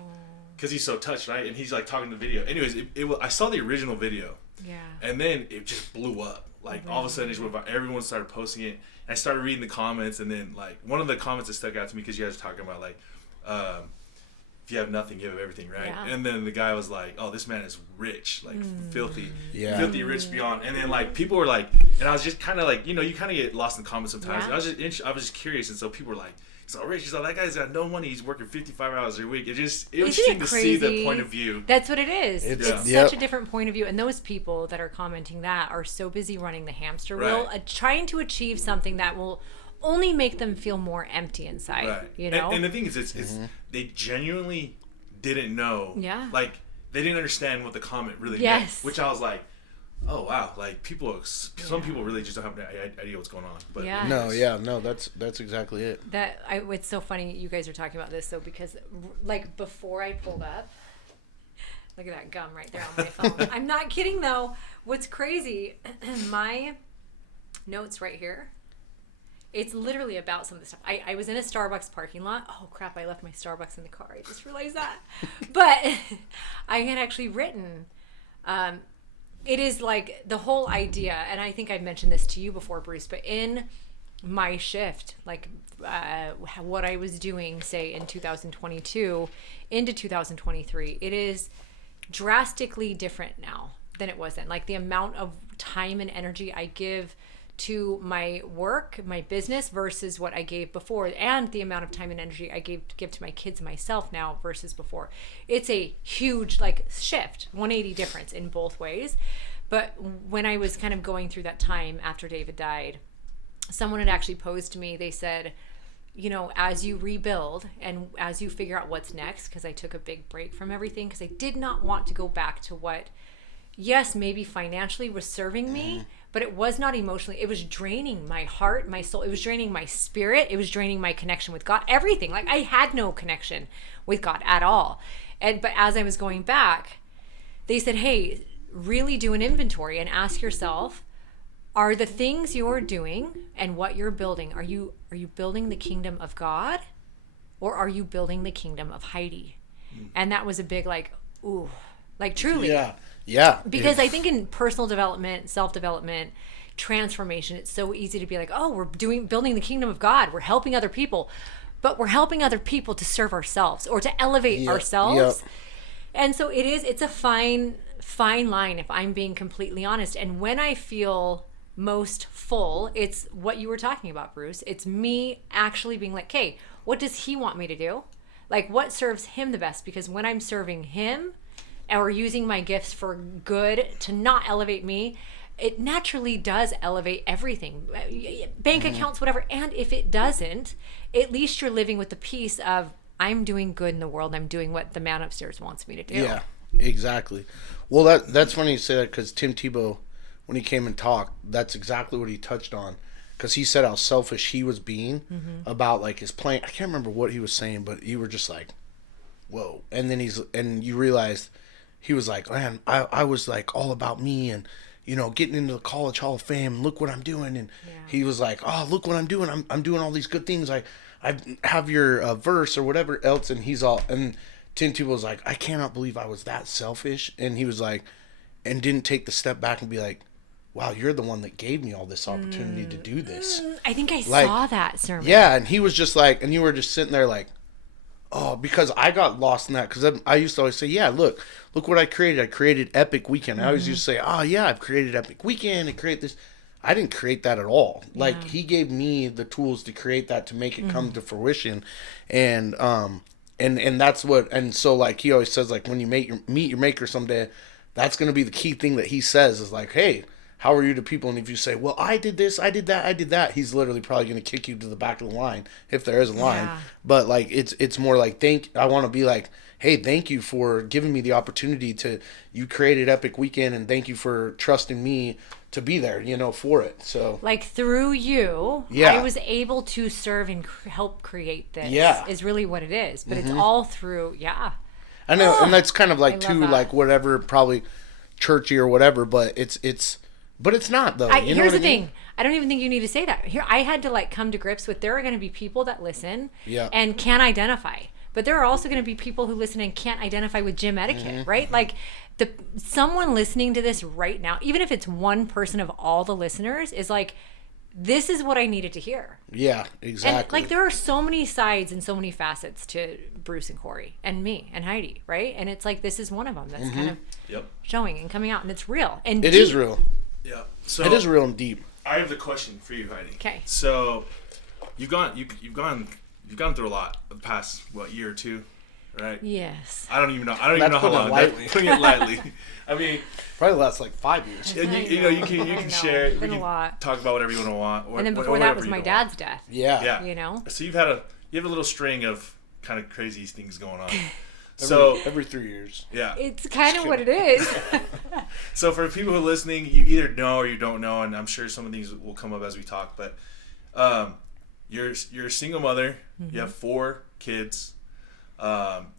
because he's so touched, right? And he's like talking to the video. Anyways, I saw the original video. Yeah. And then it just blew up. Like all of a sudden, everyone started posting it. And I started reading the comments, and then like one of the comments that stuck out to me, because you guys were talking about like, if you have nothing, you have everything, right? Yeah. And then the guy was like, "Oh, this man is rich, like filthy rich beyond." And then like people were like, and I was just kind of like, you know, you kind of get lost in the comments sometimes. Yeah. I was just curious, and so people were like, so rich. She's like, that guy's got no money. He's working 55 hours a week. It was Isn't interesting it to see the crazy? point of view. That's what it is. It's- It's Yep. such a different point of view. And those people that are commenting that are so busy running the hamster wheel, Right. trying to achieve something that will only make them feel more empty inside. Right. You know? And the thing is, it's they genuinely didn't know. Yeah. Like, they didn't understand what the comment really meant. Yes. Which I was like, oh, wow. Like, some people really just don't have an idea what's going on. But Yeah. No, that's exactly it. It's so funny you guys are talking about this though, because like before I pulled up, look at that gum right there on my phone. I'm not kidding though. What's crazy, my notes right here, it's literally about some of the stuff. I was in a Starbucks parking lot. Oh crap, I left my Starbucks in the car. I just realized that. But I had actually written, it is like the whole idea, and I think I've mentioned this to you before, Bruce, but in my shift, like what I was doing, say in 2022 into 2023, it is drastically different now than it was then. Like the amount of time and energy I give to my work, my business versus what I gave before, and the amount of time and energy I give to my kids and myself now versus before. It's a huge like shift, 180 difference in both ways. But when I was kind of going through that time after David died, someone had actually posed to me, they said, you know, as you rebuild and as you figure out what's next, because I took a big break from everything because I did not want to go back to what, yes, maybe financially was serving me, but it was not emotionally. It was draining my heart, my soul. It was draining my spirit. It was draining my connection with God, everything. Like I had no connection with God at all. But as I was going back, they said, hey, really do an inventory and ask yourself, are the things you're doing and what you're building, are you building the kingdom of God or are you building the kingdom of Heidi? And that was a big like, ooh, like truly. Yeah. Because I think in personal development, self-development, transformation, it's so easy to be like, oh, we're building the kingdom of God. We're helping other people, but we're helping other people to serve ourselves or to elevate ourselves. And so it's a fine line if I'm being completely honest. And when I feel most full, it's what you were talking about, Bruce. It's me actually being like, hey, what does he want me to do? Like what serves him the best? Because when I'm serving him or using my gifts for good to not elevate me, it naturally does elevate everything, bank accounts, whatever. And if it doesn't, at least you're living with the peace of I'm doing good in the world. I'm doing what the man upstairs wants me to do. Yeah, exactly. Well, that's funny you say that because Tim Tebow, when he came and talked, that's exactly what he touched on. Because he said how selfish he was being about like his playing. I can't remember what he was saying, but you were just like, whoa. And then you realized he was like, man, I was like all about me and, you know, getting into the College Hall of Fame. Look what I'm doing. And he was like, oh, look what I'm doing. I'm doing all these good things. I have your verse or whatever else. And and Tim Tebow was like, I cannot believe I was that selfish. And he was like, and didn't take the step back and be like, wow, you're the one that gave me all this opportunity to do this. I think I saw that sermon. Yeah, and he was just like, and you were just sitting there like, oh, because I got lost in that. Because I used to always say, yeah, look what I created. I created Epic Weekend. I always used to say, oh, yeah, I've created Epic Weekend and create this. I didn't create that at all. Like, he gave me the tools to create that, to make it come to fruition. And that's what, and so, like, he always says, like, when you meet your maker someday, that's going to be the key thing that he says is like, hey, how are you to people? And if you say, well, I did this, I did that, he's literally probably going to kick you to the back of the line if there is a line. Yeah. But like, it's more like, I want to be like, hey, thank you for giving me the opportunity you created Epic Weekend, and thank you for trusting me to be there, you know, for it. So like through you, I was able to serve and help create this. Yeah. Is really what it is. But it's all through, I know, and that's kind of like I love too, that. like whatever, probably churchy or whatever, but but it's not though. You know Here's what the I mean? thing. I don't even think you need to say that. Here, I had to like come to grips with there are going to be people that listen and can't identify. But there are also going to be people who listen and can't identify with gym etiquette, right? Like someone listening to this right now, even if it's one person of all the listeners, is like, this is what I needed to hear. Yeah, exactly. And like there are so many sides and so many facets to Bruce and Corey and me and Heidi, right? And it's like this is one of them that's kind of showing and coming out, and it's real. And it is real. Yeah. So It is real and deep. I have the question for you, Heidi. Okay. So you've gone you've gone through a lot the past year or two, right? Yes. I don't even know how long. Putting it lightly. I mean, probably lasts like 5 years. And you can share. It's We been a can lot. talk about whatever you want. And then before that was my dad's death. Yeah. You know. So you have a little string of kind of crazy things going on. Every 3 years. Yeah. It's kind of what it is. So for people who are listening, you either know or you don't know, and I'm sure some of these will come up as we talk. But you're a single mother. Mm-hmm. You have 4 kids.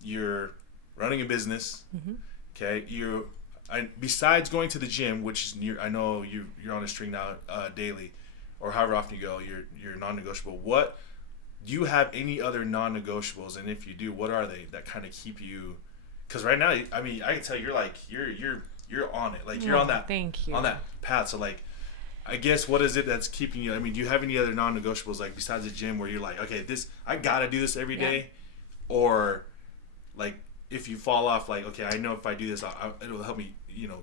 You're running a business. Mm-hmm. Okay. Besides going to the gym, which is I know you're on a string now daily, or however often you go, you're non-negotiable. What do you have any other non-negotiables? And if you do, what are they that kind of keep you? Because right now, I mean, I can tell you're like you're on it. Like you're on that on that path. So like, I guess what is it that's keeping you? I mean, do you have any other non-negotiables like besides the gym where you're like, okay, I gotta do this every day, or like if you fall off, like okay, I know if I do this, it'll help me,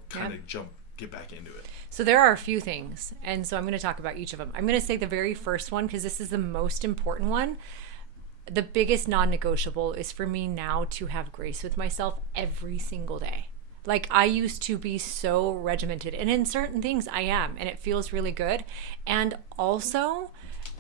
kind of get back into it. So there are a few things, and so I'm going to talk about each of them. I'm going to say the very first one because this is the most important one. The biggest non-negotiable is for me now to have grace with myself every single day. Like I used to be so regimented, and in certain things I am, and it feels really good. And also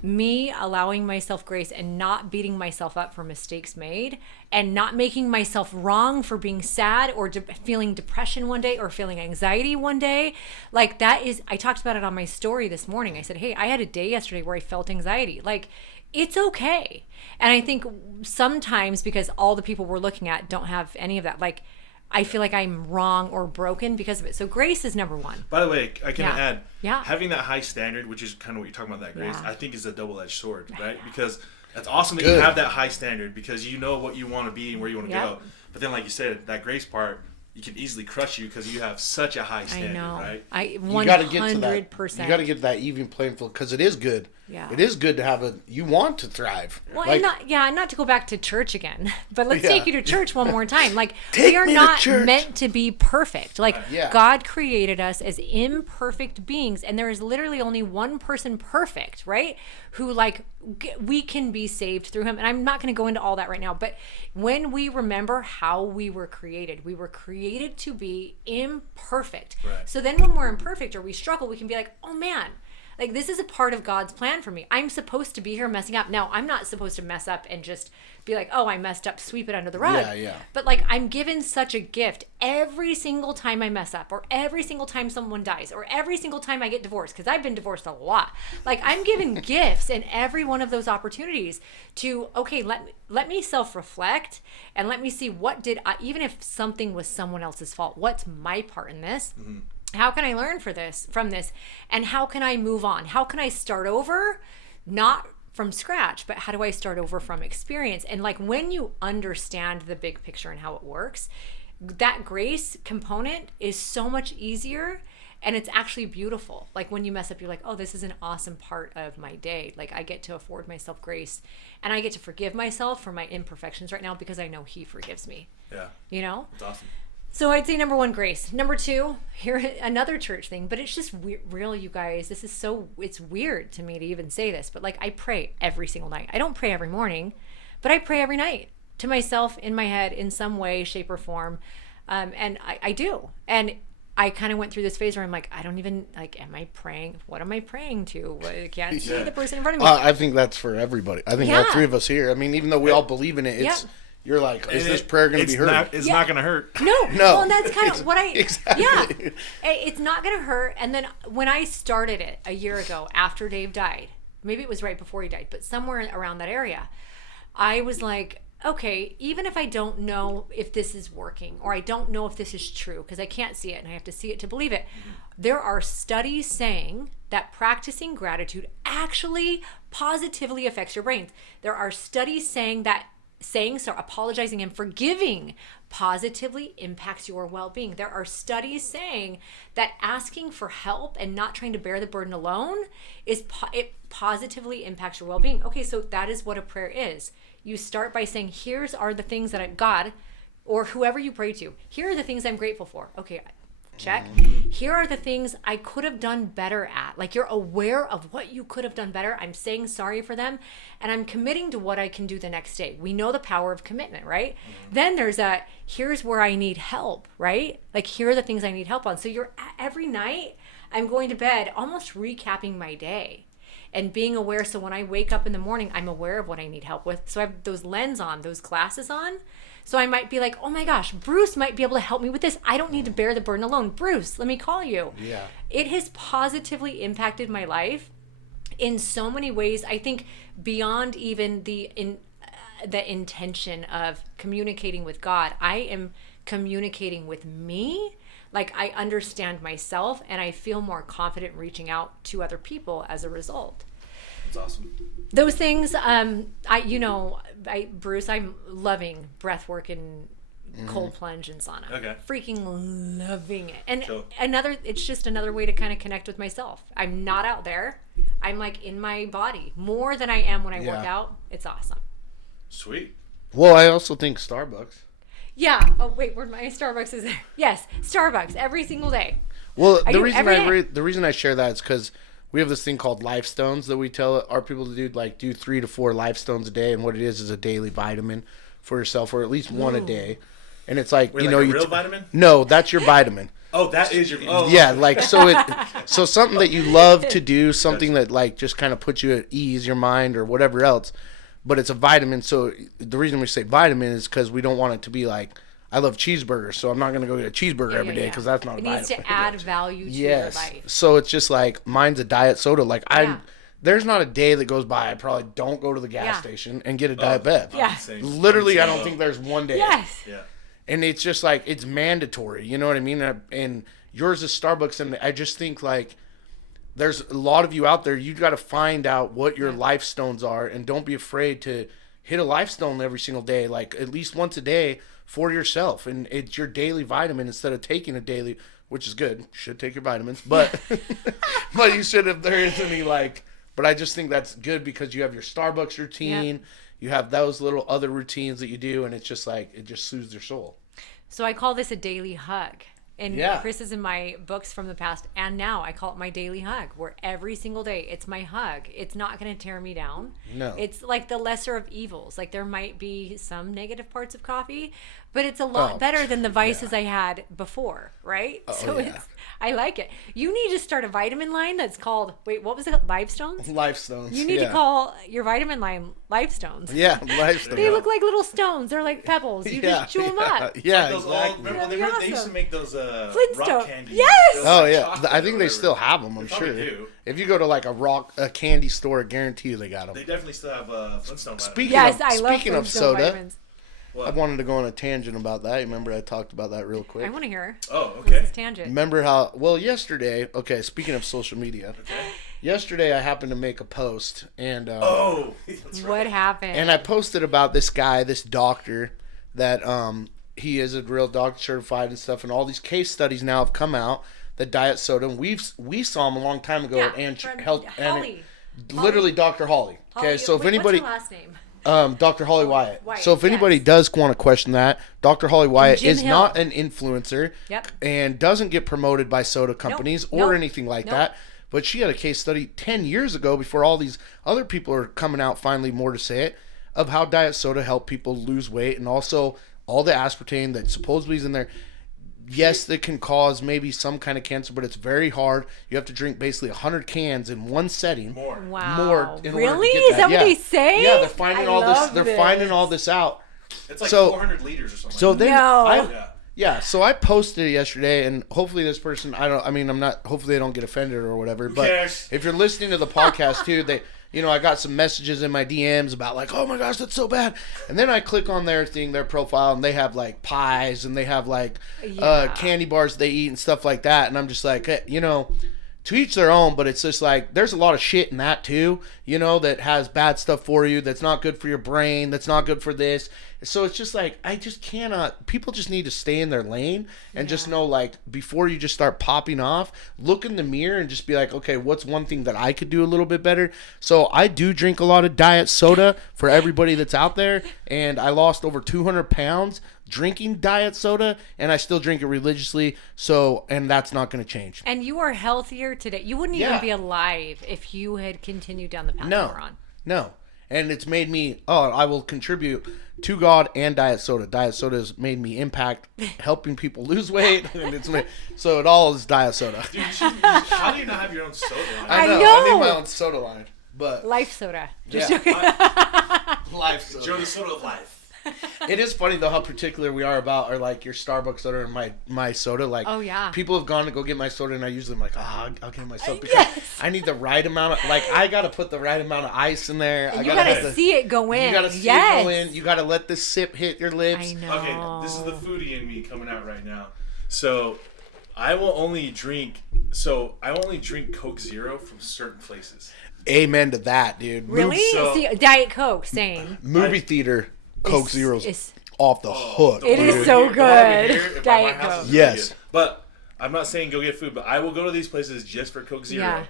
me allowing myself grace and not beating myself up for mistakes made and not making myself wrong for being sad or feeling depression one day or feeling anxiety one day. Like that is, I talked about it on my story this morning. I said, hey, I had a day yesterday where I felt anxiety. Like it's okay. And I think sometimes because all the people we're looking at don't have any of that, like I feel like I'm wrong or broken because of it. So grace is number one. By the way, I can add, yeah, having that high standard, which is kind of what you're talking about, that grace, yeah, I think is a double-edged sword, right? Because that's awesome that you have that high standard because you know what you want to be and where you want to go. But then, like you said, that grace part, you can easily crush you because you have such a high standard, right? You got to get to that. 100%. You got to get to that even playing field because it is good. Yeah. It is good to have you want to thrive. Well, like, and not to go back to church again, but let's take you to church one more time. Like we are not meant to be perfect. Like God created us as imperfect beings, and there is literally only one person perfect, right? Who we can be saved through him. And I'm not going to go into all that right now, but when we remember how we were created to be imperfect. Right. So then when we're imperfect or we struggle, we can be like, oh man, like this is a part of God's plan for me. I'm supposed to be here messing up. Now, I'm not supposed to mess up and just be like, oh, I messed up, sweep it under the rug. Yeah. But like I'm given such a gift every single time I mess up or every single time someone dies or every single time I get divorced, because I've been divorced a lot. Like I'm given gifts in every one of those opportunities to, okay, let me self-reflect and let me see what did I, even if something was someone else's fault, what's my part in this? Mm-hmm. How can I learn from this? And how can I move on? How can I start over? Not from scratch, but how do I start over from experience? And like when you understand the big picture and how it works, that grace component is so much easier and it's actually beautiful. Like when you mess up, you're like, oh, this is an awesome part of my day. Like I get to afford myself grace and I get to forgive myself for my imperfections right now because I know he forgives me. Yeah. You know? That's awesome. So I'd say number one, grace. Number two, here another church thing, but it's just real, you guys. This is it's weird to me to even say this, but like I pray every single night. I don't pray every morning, but I pray every night to myself in my head in some way, shape, or form. And I do. And I kind of went through this phase where I'm like, I don't even, like, am I praying? What am I praying to? I can't see the person in front of me. I think that's for everybody. I think all three of us here. I mean, even though we all believe in it, it's... You're like, is this prayer going to be heard? It's not going to hurt. No. Well, and that's kind of what exactly. Yeah. It's not going to hurt. And then when I started it a year ago after Dave died, maybe it was right before he died, but somewhere around that area, I was like, okay, even if I don't know if this is working or I don't know if this is true, because I can't see it and I have to see it to believe it, there are studies saying that practicing gratitude actually positively affects your brain. There are studies saying that apologizing and forgiving positively impacts your well-being. There are studies saying that asking for help and not trying to bear the burden alone it positively impacts your well-being. Okay, so that is what a prayer is. You start by saying, here's are the things that God or whoever you pray to, here are the things I'm grateful for. Okay, Check. Here are the things I could have done better at. Like, you're aware of what you could have done better. I'm saying sorry for them, and I'm committing to what I can do the next day. We know the power of commitment, right? Then there's here's where I need help, right? Like, here are the things I need help on. So every night I'm going to bed almost recapping my day and being aware. So when I wake up in the morning, I'm aware of what I need help with. So I have those lens on, those glasses on. So I might be like, oh my gosh, Bruce might be able to help me with this. I don't need to bear the burden alone. Bruce, let me call you. Yeah. It has positively impacted my life in so many ways. I think beyond even the intention of communicating with God, I am communicating with me. Like, I understand myself, and I feel more confident reaching out to other people as a result. That's awesome. Those things, Bruce, I'm loving breath work and cold plunge and sauna. Okay. Freaking loving it. And Cool. it's just another way to kind of connect with myself. I'm not out there. I'm like in my body more than I am when I work out. It's awesome. Sweet. Well, I also think Starbucks. Yeah. Oh, wait, where my Starbucks is there? Yes, Starbucks every single day. Well, I the do reason every day. the reason I share that is because we have this thing called life stones that we tell our people to do, like do 3 to 4 life stones a day, and what it is a daily vitamin for yourself, or at least one a day. And it's like, Wait, you like know, a real vitamin? No, that's your vitamin. Oh, that is your. Oh, Yeah, like so something that you love to do, something that like just kind of puts you at ease, your mind or whatever else, but it's a vitamin. So the reason we say vitamin is because we don't want it to be like, I love cheeseburgers, so I'm not going to go get a cheeseburger every day because that's not a It vitamin. needs to add value to your life. So it's just like, mine's a diet soda. Like there's not a day that goes by I probably don't go to the gas station and get a Diet Bev. Yeah. Literally, I don't think there's one day. Yes. Yeah. And it's just like, it's mandatory. You know what I mean? And yours is Starbucks. And I just think like, there's a lot of you out there, you got to find out what your life stones are, and don't be afraid to hit a life stone every single day, like at least once a day for yourself. And it's your daily vitamin instead of taking a daily, which is good. You should take your vitamins, but, but you should, if there is any like, but I just think that's good because you have your Starbucks routine. You have those little other routines that you do, and it's just like, it just soothes your soul. So I call this a daily hug. And Chris is in my books from the past, and now I call it my daily hug, where every single day it's my hug. It's not going to tear me down. No. It's like the lesser of evils. Like, there might be some negative parts of coffee, but it's a lot better than the vices I had before, right? I like it. You need to start a vitamin line that's called, wait, what was it? Life Stones? Life stones. You need to call your vitamin line Life Stones. Yeah, life stones. They look like little stones. They're like pebbles. You just chew them up. Yeah, Those exactly. old, remember, they used to make those Flintstone. rock candy. Yes! Those, Oh like, yeah, chocolate I think or they whatever. still have them. I'm They probably sure. do. If you go to like a candy store, I guarantee you they got them. They definitely still have Flintstone vitamins. Speaking Yes, of, I love speaking of Flintstone soda, vitamins. I wanted to go on a tangent about that. Remember I talked about that real quick. I want to hear. Oh, What's okay. this tangent? Remember how? Well, yesterday. Okay, speaking of social media, yesterday I happened to make a post, and Oh, that's right. What happened? and I posted about this guy, this doctor, that he is a real doctor, certified and stuff, and all these case studies now have come out that diet soda. And we saw him a long time ago at from Health, Holly. literally Dr. Holly. Okay, Holly- so if wait, anybody, what's her last name? Dr. Holly Wyatt. Wyatt, So if anybody yes. does want to question that, Dr. Holly Wyatt Jim is Hill. not an influencer Yep. and doesn't get promoted by soda companies or Nope. anything like Nope. that. But she had a case study 10 years ago, before all these other people are coming out finally more to say it, of how diet soda helped people lose weight, and also all the aspartame that supposedly is in there. Yes, it can cause maybe some kind of cancer, but it's very hard. You have to drink basically 100 cans in one setting. More. Wow. In order to Really? get Is that what Yeah. they say? Yeah, they're finding I all this. love They're finding all this out. It's like So- 400 liters or something. So like then No. Yeah. so I posted it yesterday, and hopefully this person, I'm not, hopefully they don't get offended or whatever, but cares? if you're listening to the podcast too, they, I got some messages in my DMs about like, oh my gosh, that's so bad. And then I click on their thing, their profile, and they have like pies, and they have like candy bars they eat and stuff like that. And I'm just like, hey, to each their own, but it's just like, there's a lot of shit in that too, that has bad stuff for you, that's not good for your brain, that's not good for this. So it's just like, I just cannot, people just need to stay in their lane and just know, like, before you just start popping off, look in the mirror and just be like, okay, what's one thing that I could do a little bit better? So I do drink a lot of diet soda for everybody that's out there, and I lost over 200 pounds drinking diet soda, and I still drink it religiously. So, and that's not going to change. And you are healthier today. You wouldn't even be alive if you had continued down the path you were on. No. And it's made me, I will contribute to God and diet soda. Diet soda has made me impact helping people lose weight. And so it all is diet soda. Dude, how do you not have your own soda line? I know. I need my own soda line. But Life soda. Life soda. Joe, the soda of life. It is funny though how particular we are about your Starbucks soda and my soda. Like, oh yeah, people have gone to go get my soda and I usually am like, I'll get myself because I need the right amount of I gotta put the right amount of ice in there. And you gotta see it go in. You gotta see it go in. You gotta let the sip hit your lips. I know. Okay, this is the foodie in me coming out right now. So I will only drink Coke Zero from certain places. Amen to that, dude. Really? See, Diet Coke, same. Movie theater. Coke Zero's off the hook. It is so good. Diet Coke. Yes. But I'm not saying go get food, but I will go to these places just for Coke Zero. Yeah.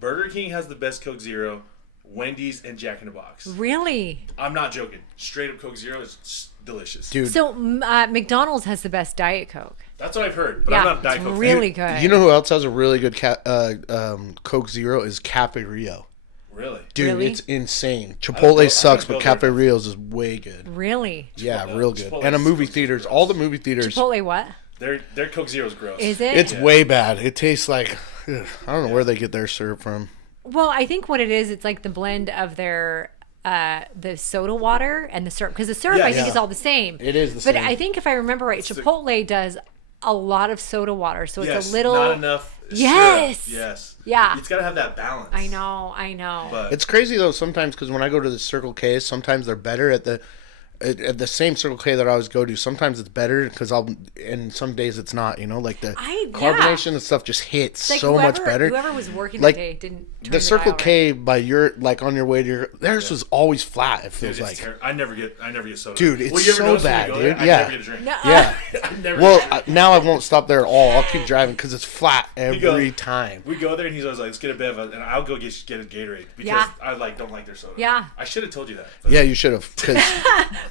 Burger King has the best Coke Zero. Wendy's and Jack in the Box. Really? I'm not joking. Straight up Coke Zero is delicious. Dude. So McDonald's has the best Diet Coke. That's what I've heard, but I'm not a Diet Coke. Really good. You know who else has a really good Coke Zero is Cafe Rio. Really? Dude, it's insane. Chipotle sucks, but Cafe Rio's is way good. Really? Yeah, real good. And movie theaters, all the movie theaters. Chipotle what? Their Coke Zero's gross. Is it? It's way bad. It tastes like, I don't know where they get their syrup from. Well, I think what it is, it's like the blend of their the soda water and the syrup, because the syrup I think is all the same. It is the same. But I think if I remember right, Chipotle does a lot of soda water, so it's a little not enough. Yes. Syrup. Yes. Yeah. It's got to have that balance. I know. But it's crazy though sometimes because when I go to the Circle K, sometimes they're better at the same Circle K that I always go to. Sometimes it's better and some days it's not. You know, like the carbonation and stuff just hits like so much better. Whoever was working like, that day didn't turn the Circle K right. by your on your way to theirs was always flat. It feels like. I never get soda. Dude, it's so bad, dude. I never get a drink. No, Yeah. Well, now I won't stop there at all. I'll keep driving because it's flat every time. We go there and he's always like, "Let's get a Bev," and I'll go get a Gatorade because I don't like their soda. Yeah. I should have told you that. Yeah, you should have.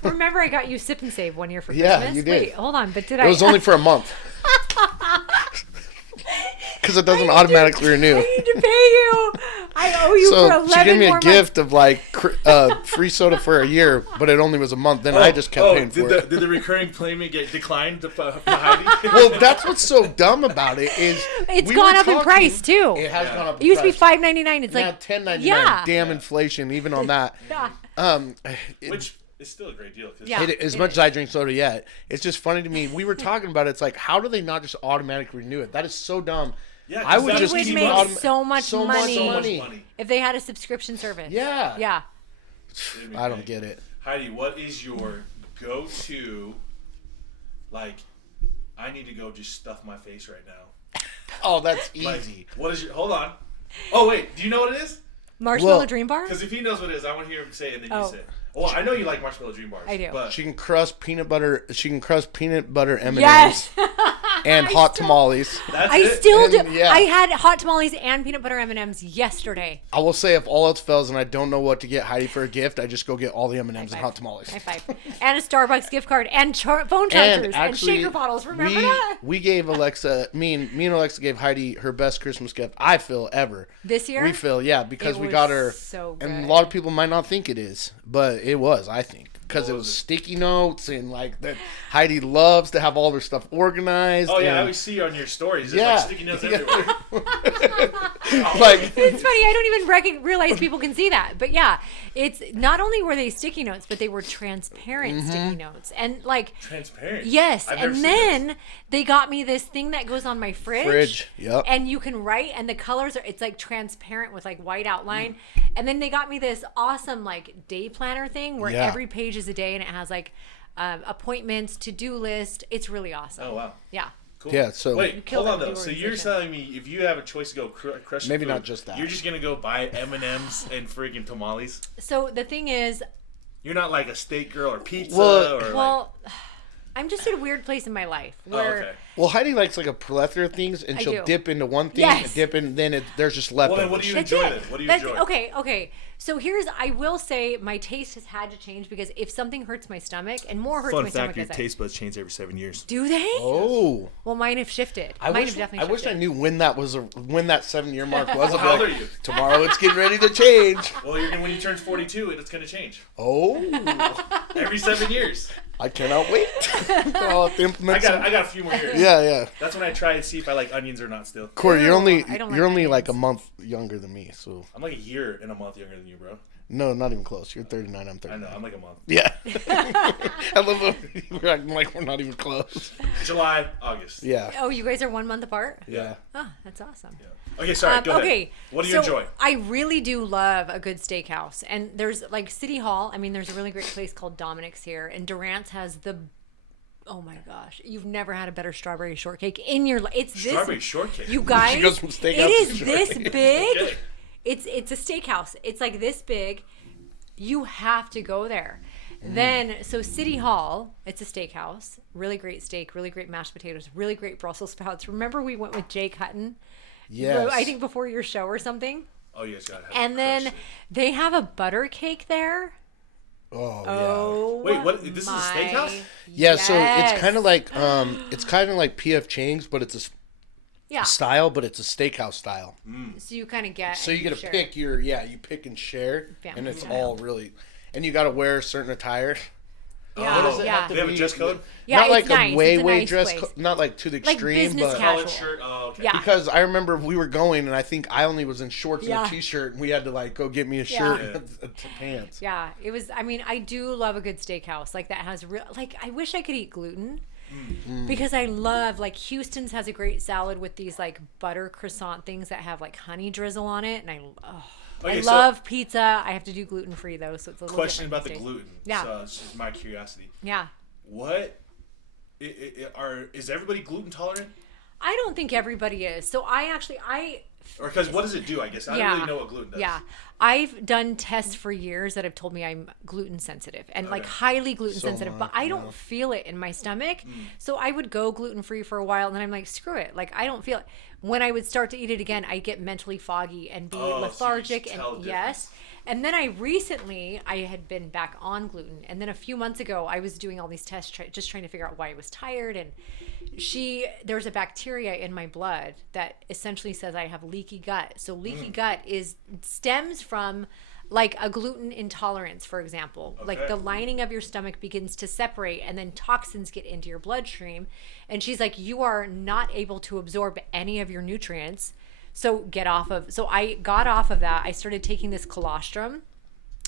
Remember, I got you Sip and Save one year for Yeah, Christmas? you did. Wait, hold on, but did It was only for a month. Because it doesn't automatically renew. I need to pay you. I owe you for 11 So she gave me a more gift of free soda for a year, but it only was a month. Then I just kept paying for it. Did the recurring payment get declined to Heidi? Well, that's what's so dumb about it is it's gone up in price too. It has gone up. It used to be $5.99. It's now like $10.99. Yeah. Damn inflation, even on that. Which is still a great deal. As much as I drink soda, it's just funny to me. We were talking about it. It's like, how do they not just automatically renew it? That is so dumb. Yeah, I would just would keep make so much money money if they had a subscription service. Yeah. Yeah. I don't get it. Heidi, what is your go-to, I need to go just stuff my face right now? Oh, that's easy. What is your, hold on. Oh, wait, do you know what it is? Marshmallow Dream Bar? Because if he knows what it is, I want to hear him say it and then you say it. Well, I know you like Marshmallow Dream Bars. I do. But She can crust peanut butter M&Ms. Yes. And hot tamales. that's I it? still do. And, yeah. I had hot tamales and peanut butter M&Ms yesterday. I will say, if all else fails and I don't know what to get Heidi for a gift, I just go get all the M&Ms and hot tamales. High five. And a Starbucks gift card and phone chargers and shaker bottles. Remember that? We gave Alexa, me and Alexa gave Heidi her best Christmas gift, I feel, ever. This year? We feel, yeah, because It we was got her. so good. And a lot of people might not think it is, but it was, I think. Because it was sticky notes and that Heidi loves to have all her stuff organized. Oh, yeah, and, I always see on your stories. There's sticky notes everywhere. It's funny. I don't even realize people can see that. But yeah, it's not only were they sticky notes, but they were transparent sticky notes. And Transparent? Yes. I've never And seen then this. they got me this thing that goes on my fridge. Yep. And you can write, and the colors are, it's transparent with white outline. And then they got me this awesome day planner thing where every page is a day and it has appointments, to-do list. It's really awesome. Oh, wow. Yeah. Cool. Yeah, so wait, hold on though. the So you're organization. telling me if you have a choice to go crush Maybe food, not just that. you're just gonna go buy M&Ms and freaking tamales? So the thing is, You're not like a steak girl or pizza Well- or well, I'm just in a weird place in my life Oh, where okay. Well, Heidi likes like a plethora of things, and I she'll do. dip into one thing, Yes. and dip in, then there's just Well, leftovers. then what do you That's enjoy it. then? What do you That's, enjoy? Okay. So I will say my taste has had to change because if something hurts my stomach, and more hurts Fun my fact: stomach your as I taste buds change every 7 years. do they? Oh, Well, mine have shifted. I Mine wish have definitely I wish I shifted. knew when that 7-year mark was. I'd be How old like, are you? Tomorrow it's getting ready to change. Well, when you turn 42, it's going to change Oh, every 7 years. I cannot wait. I'll have to implement I got a few more years. Yeah. That's when I try to see if I like onions or not. Still, Corey, Ew, you're only I don't you're like only like a onions. month younger than me, so I'm like a year and a month younger than you, bro. no, not even close. You're 39. I'm I 39. know. I'm like a month. Yeah. I love it. We're acting like we're not even close. July, August. Yeah. Oh, you guys are 1 month apart? Yeah. Oh, that's awesome. Okay, sorry. Go ahead. Okay. What do you so enjoy? I really do love a good steakhouse. And there's like City Hall. I mean, there's a really great place called Dominic's here. And Durant's has oh my gosh. You've never had a better strawberry shortcake in your life. It's this. Strawberry shortcake. You guys. She goes from steakhouse It to is this shortcake. big. Okay. It's a steakhouse. It's like this big. You have to go there. Then, so City Hall, it's a steakhouse. Really great steak, really great mashed potatoes, really great Brussels sprouts. Remember we went with Jake Hutton? Yes. I think before your show or something. Oh, you guys got to And then they have a butter cake there. Oh, yeah. Oh, Wait, what? This is a my- steakhouse? Yeah, so Yes. it's kind of like PF Chang's, but it's a Yeah. style, but it's a steakhouse style. So you kind of get. So you get to share. pick you pick and share, Family and it's style. all really, and you got to wear a certain attire. Yeah, What does it yeah. have to They have a be? dress code? Yeah, not like it's nice. a way It's a nice dress place. code, not like to the Like extreme, business but casual. Collared shirt? Oh, okay. Yeah. because I remember we were going, and I think I only was in shorts Yeah. and a t-shirt, and we had to like go get me a Yeah. shirt Yeah. and pants. Yeah, it was. I mean, I do love a good steakhouse like that has real. Like, I wish I could eat gluten because I love like Houston's has a great salad with these like butter croissant things that have like honey drizzle on it, and I Okay, so- love pizza. I have to do gluten free though, so it's a little Question different about the these days. gluten. Yeah. So it's just my curiosity. Yeah, What is everybody gluten tolerant? I don't think everybody is. So I Or because what does it do? I guess I don't really know what gluten does. Yeah. I've done tests for years that have told me I'm gluten sensitive and like highly gluten sensitive, but I don't feel it in my stomach. So I would go gluten free for a while and then I'm like, screw it. Like I don't feel it. When I would start to eat it again, I'd get mentally foggy and be so you lethargic just tell and the yes. And then I had been back on gluten. And then a few months ago, I was doing all these tests, just trying to figure out why I was tired. And there's a bacteria in my blood that essentially says I have leaky gut. So leaky gut stems from like a gluten intolerance, for example. Like Okay. the lining of your stomach begins to separate and then toxins get into your bloodstream. And she's like, you are not able to absorb any of your nutrients. So so I got off of that. I started taking this colostrum,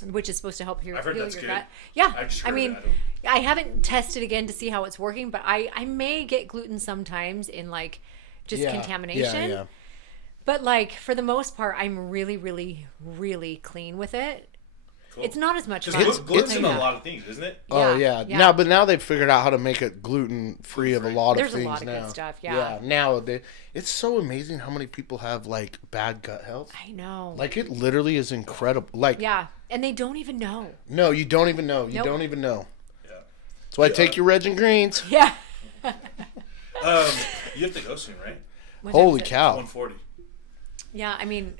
which is supposed to help heal I've heard your that's gut. good. Yeah. I've just I heard mean, it. I haven't tested again to see how it's working, but I may get gluten sometimes in like just contamination. Yeah. But like for the most part, I'm really, really, really clean with it. Cool. It's not as much fun. Because gluten's in Yeah. a lot of things, isn't it? Oh Yeah, yeah. yeah. Now they've figured out how to make it gluten free of a lot There's of a things lot of now. good stuff, yeah. Now it's so amazing how many people have like bad gut health. I know. Like it literally is incredible. Like Yeah. And they don't even know. no, you don't even know. You Nope. don't even know. Yeah. That's why I take your Reg and Greens. Yeah. You have to go soon, right? What time Holy is it? cow. 1:40. Yeah, I mean,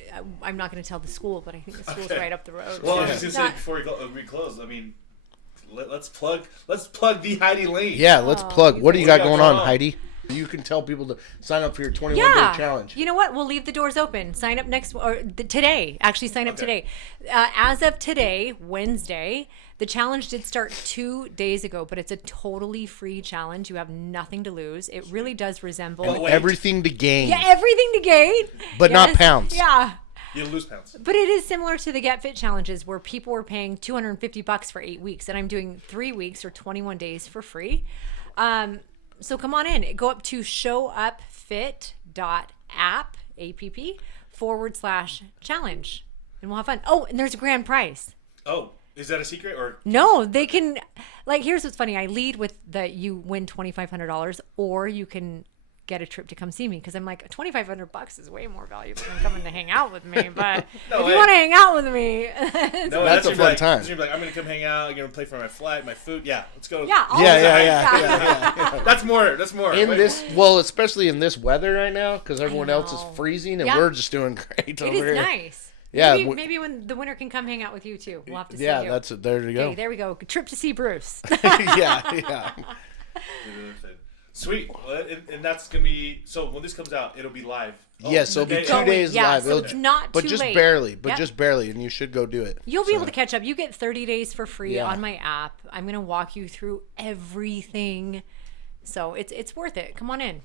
I'm not going to tell the school, but I think the school's Okay. right up the road. Well, I so was it's gonna say not- before we close. I mean, let's plug the Heidi Lane. Yeah, let's plug. What do you got going on, on? Heidi? You can tell people to sign up for your 21 Yeah. day challenge. You know what? We'll leave the doors open. Sign up today. Actually, sign up today. As of today, Wednesday, the challenge did start 2 days ago, but it's a totally free challenge. You have nothing to lose. It really does resemble And wait. Everything to gain. everything to gain, But not pounds. Yeah. You'll lose pounds. But it is similar to the Get Fit challenges where people were paying $250 for 8 weeks, and I'm doing 3 weeks or 21 days for free. So come on in. Go up to showupfit.app/challenge, and we'll have fun. Oh, and there's a grand prize. Oh, is that a secret or? No, they can. Like, here's what's funny. I lead with you win $2,500, or you can get a trip to come see me, because I'm like, $2,500 is way more valuable than coming to hang out with me. But No if way. you want to hang out with me, No, That's a gonna be fun like, time. That's gonna be like, I'm gonna come hang out. You're gonna pay for my flight, my food. Yeah, let's go. yeah, all Yeah, the yeah, time. yeah. That's more. That's more. In Way this, more. well, especially in this weather right now, because everyone else is know. freezing and Yeah. we're just doing great It over is here. nice. Yeah, Maybe when the winter can come hang out with you too. We'll have to see Yeah, you. that's it. There you go. Okay, there we go. Trip to see Bruce. yeah. Sweet. Well, and that's gonna be. So when this comes out, it'll be live. Yes, it'll be okay. 2 days yeah, live. so It'll- it's not but too just late. barely. But Yep. just barely, and you should go do it. You'll be So, able to catch up. You get 30 days for free Yeah. on my app. I'm going to walk you through everything. So it's worth it. Come on in.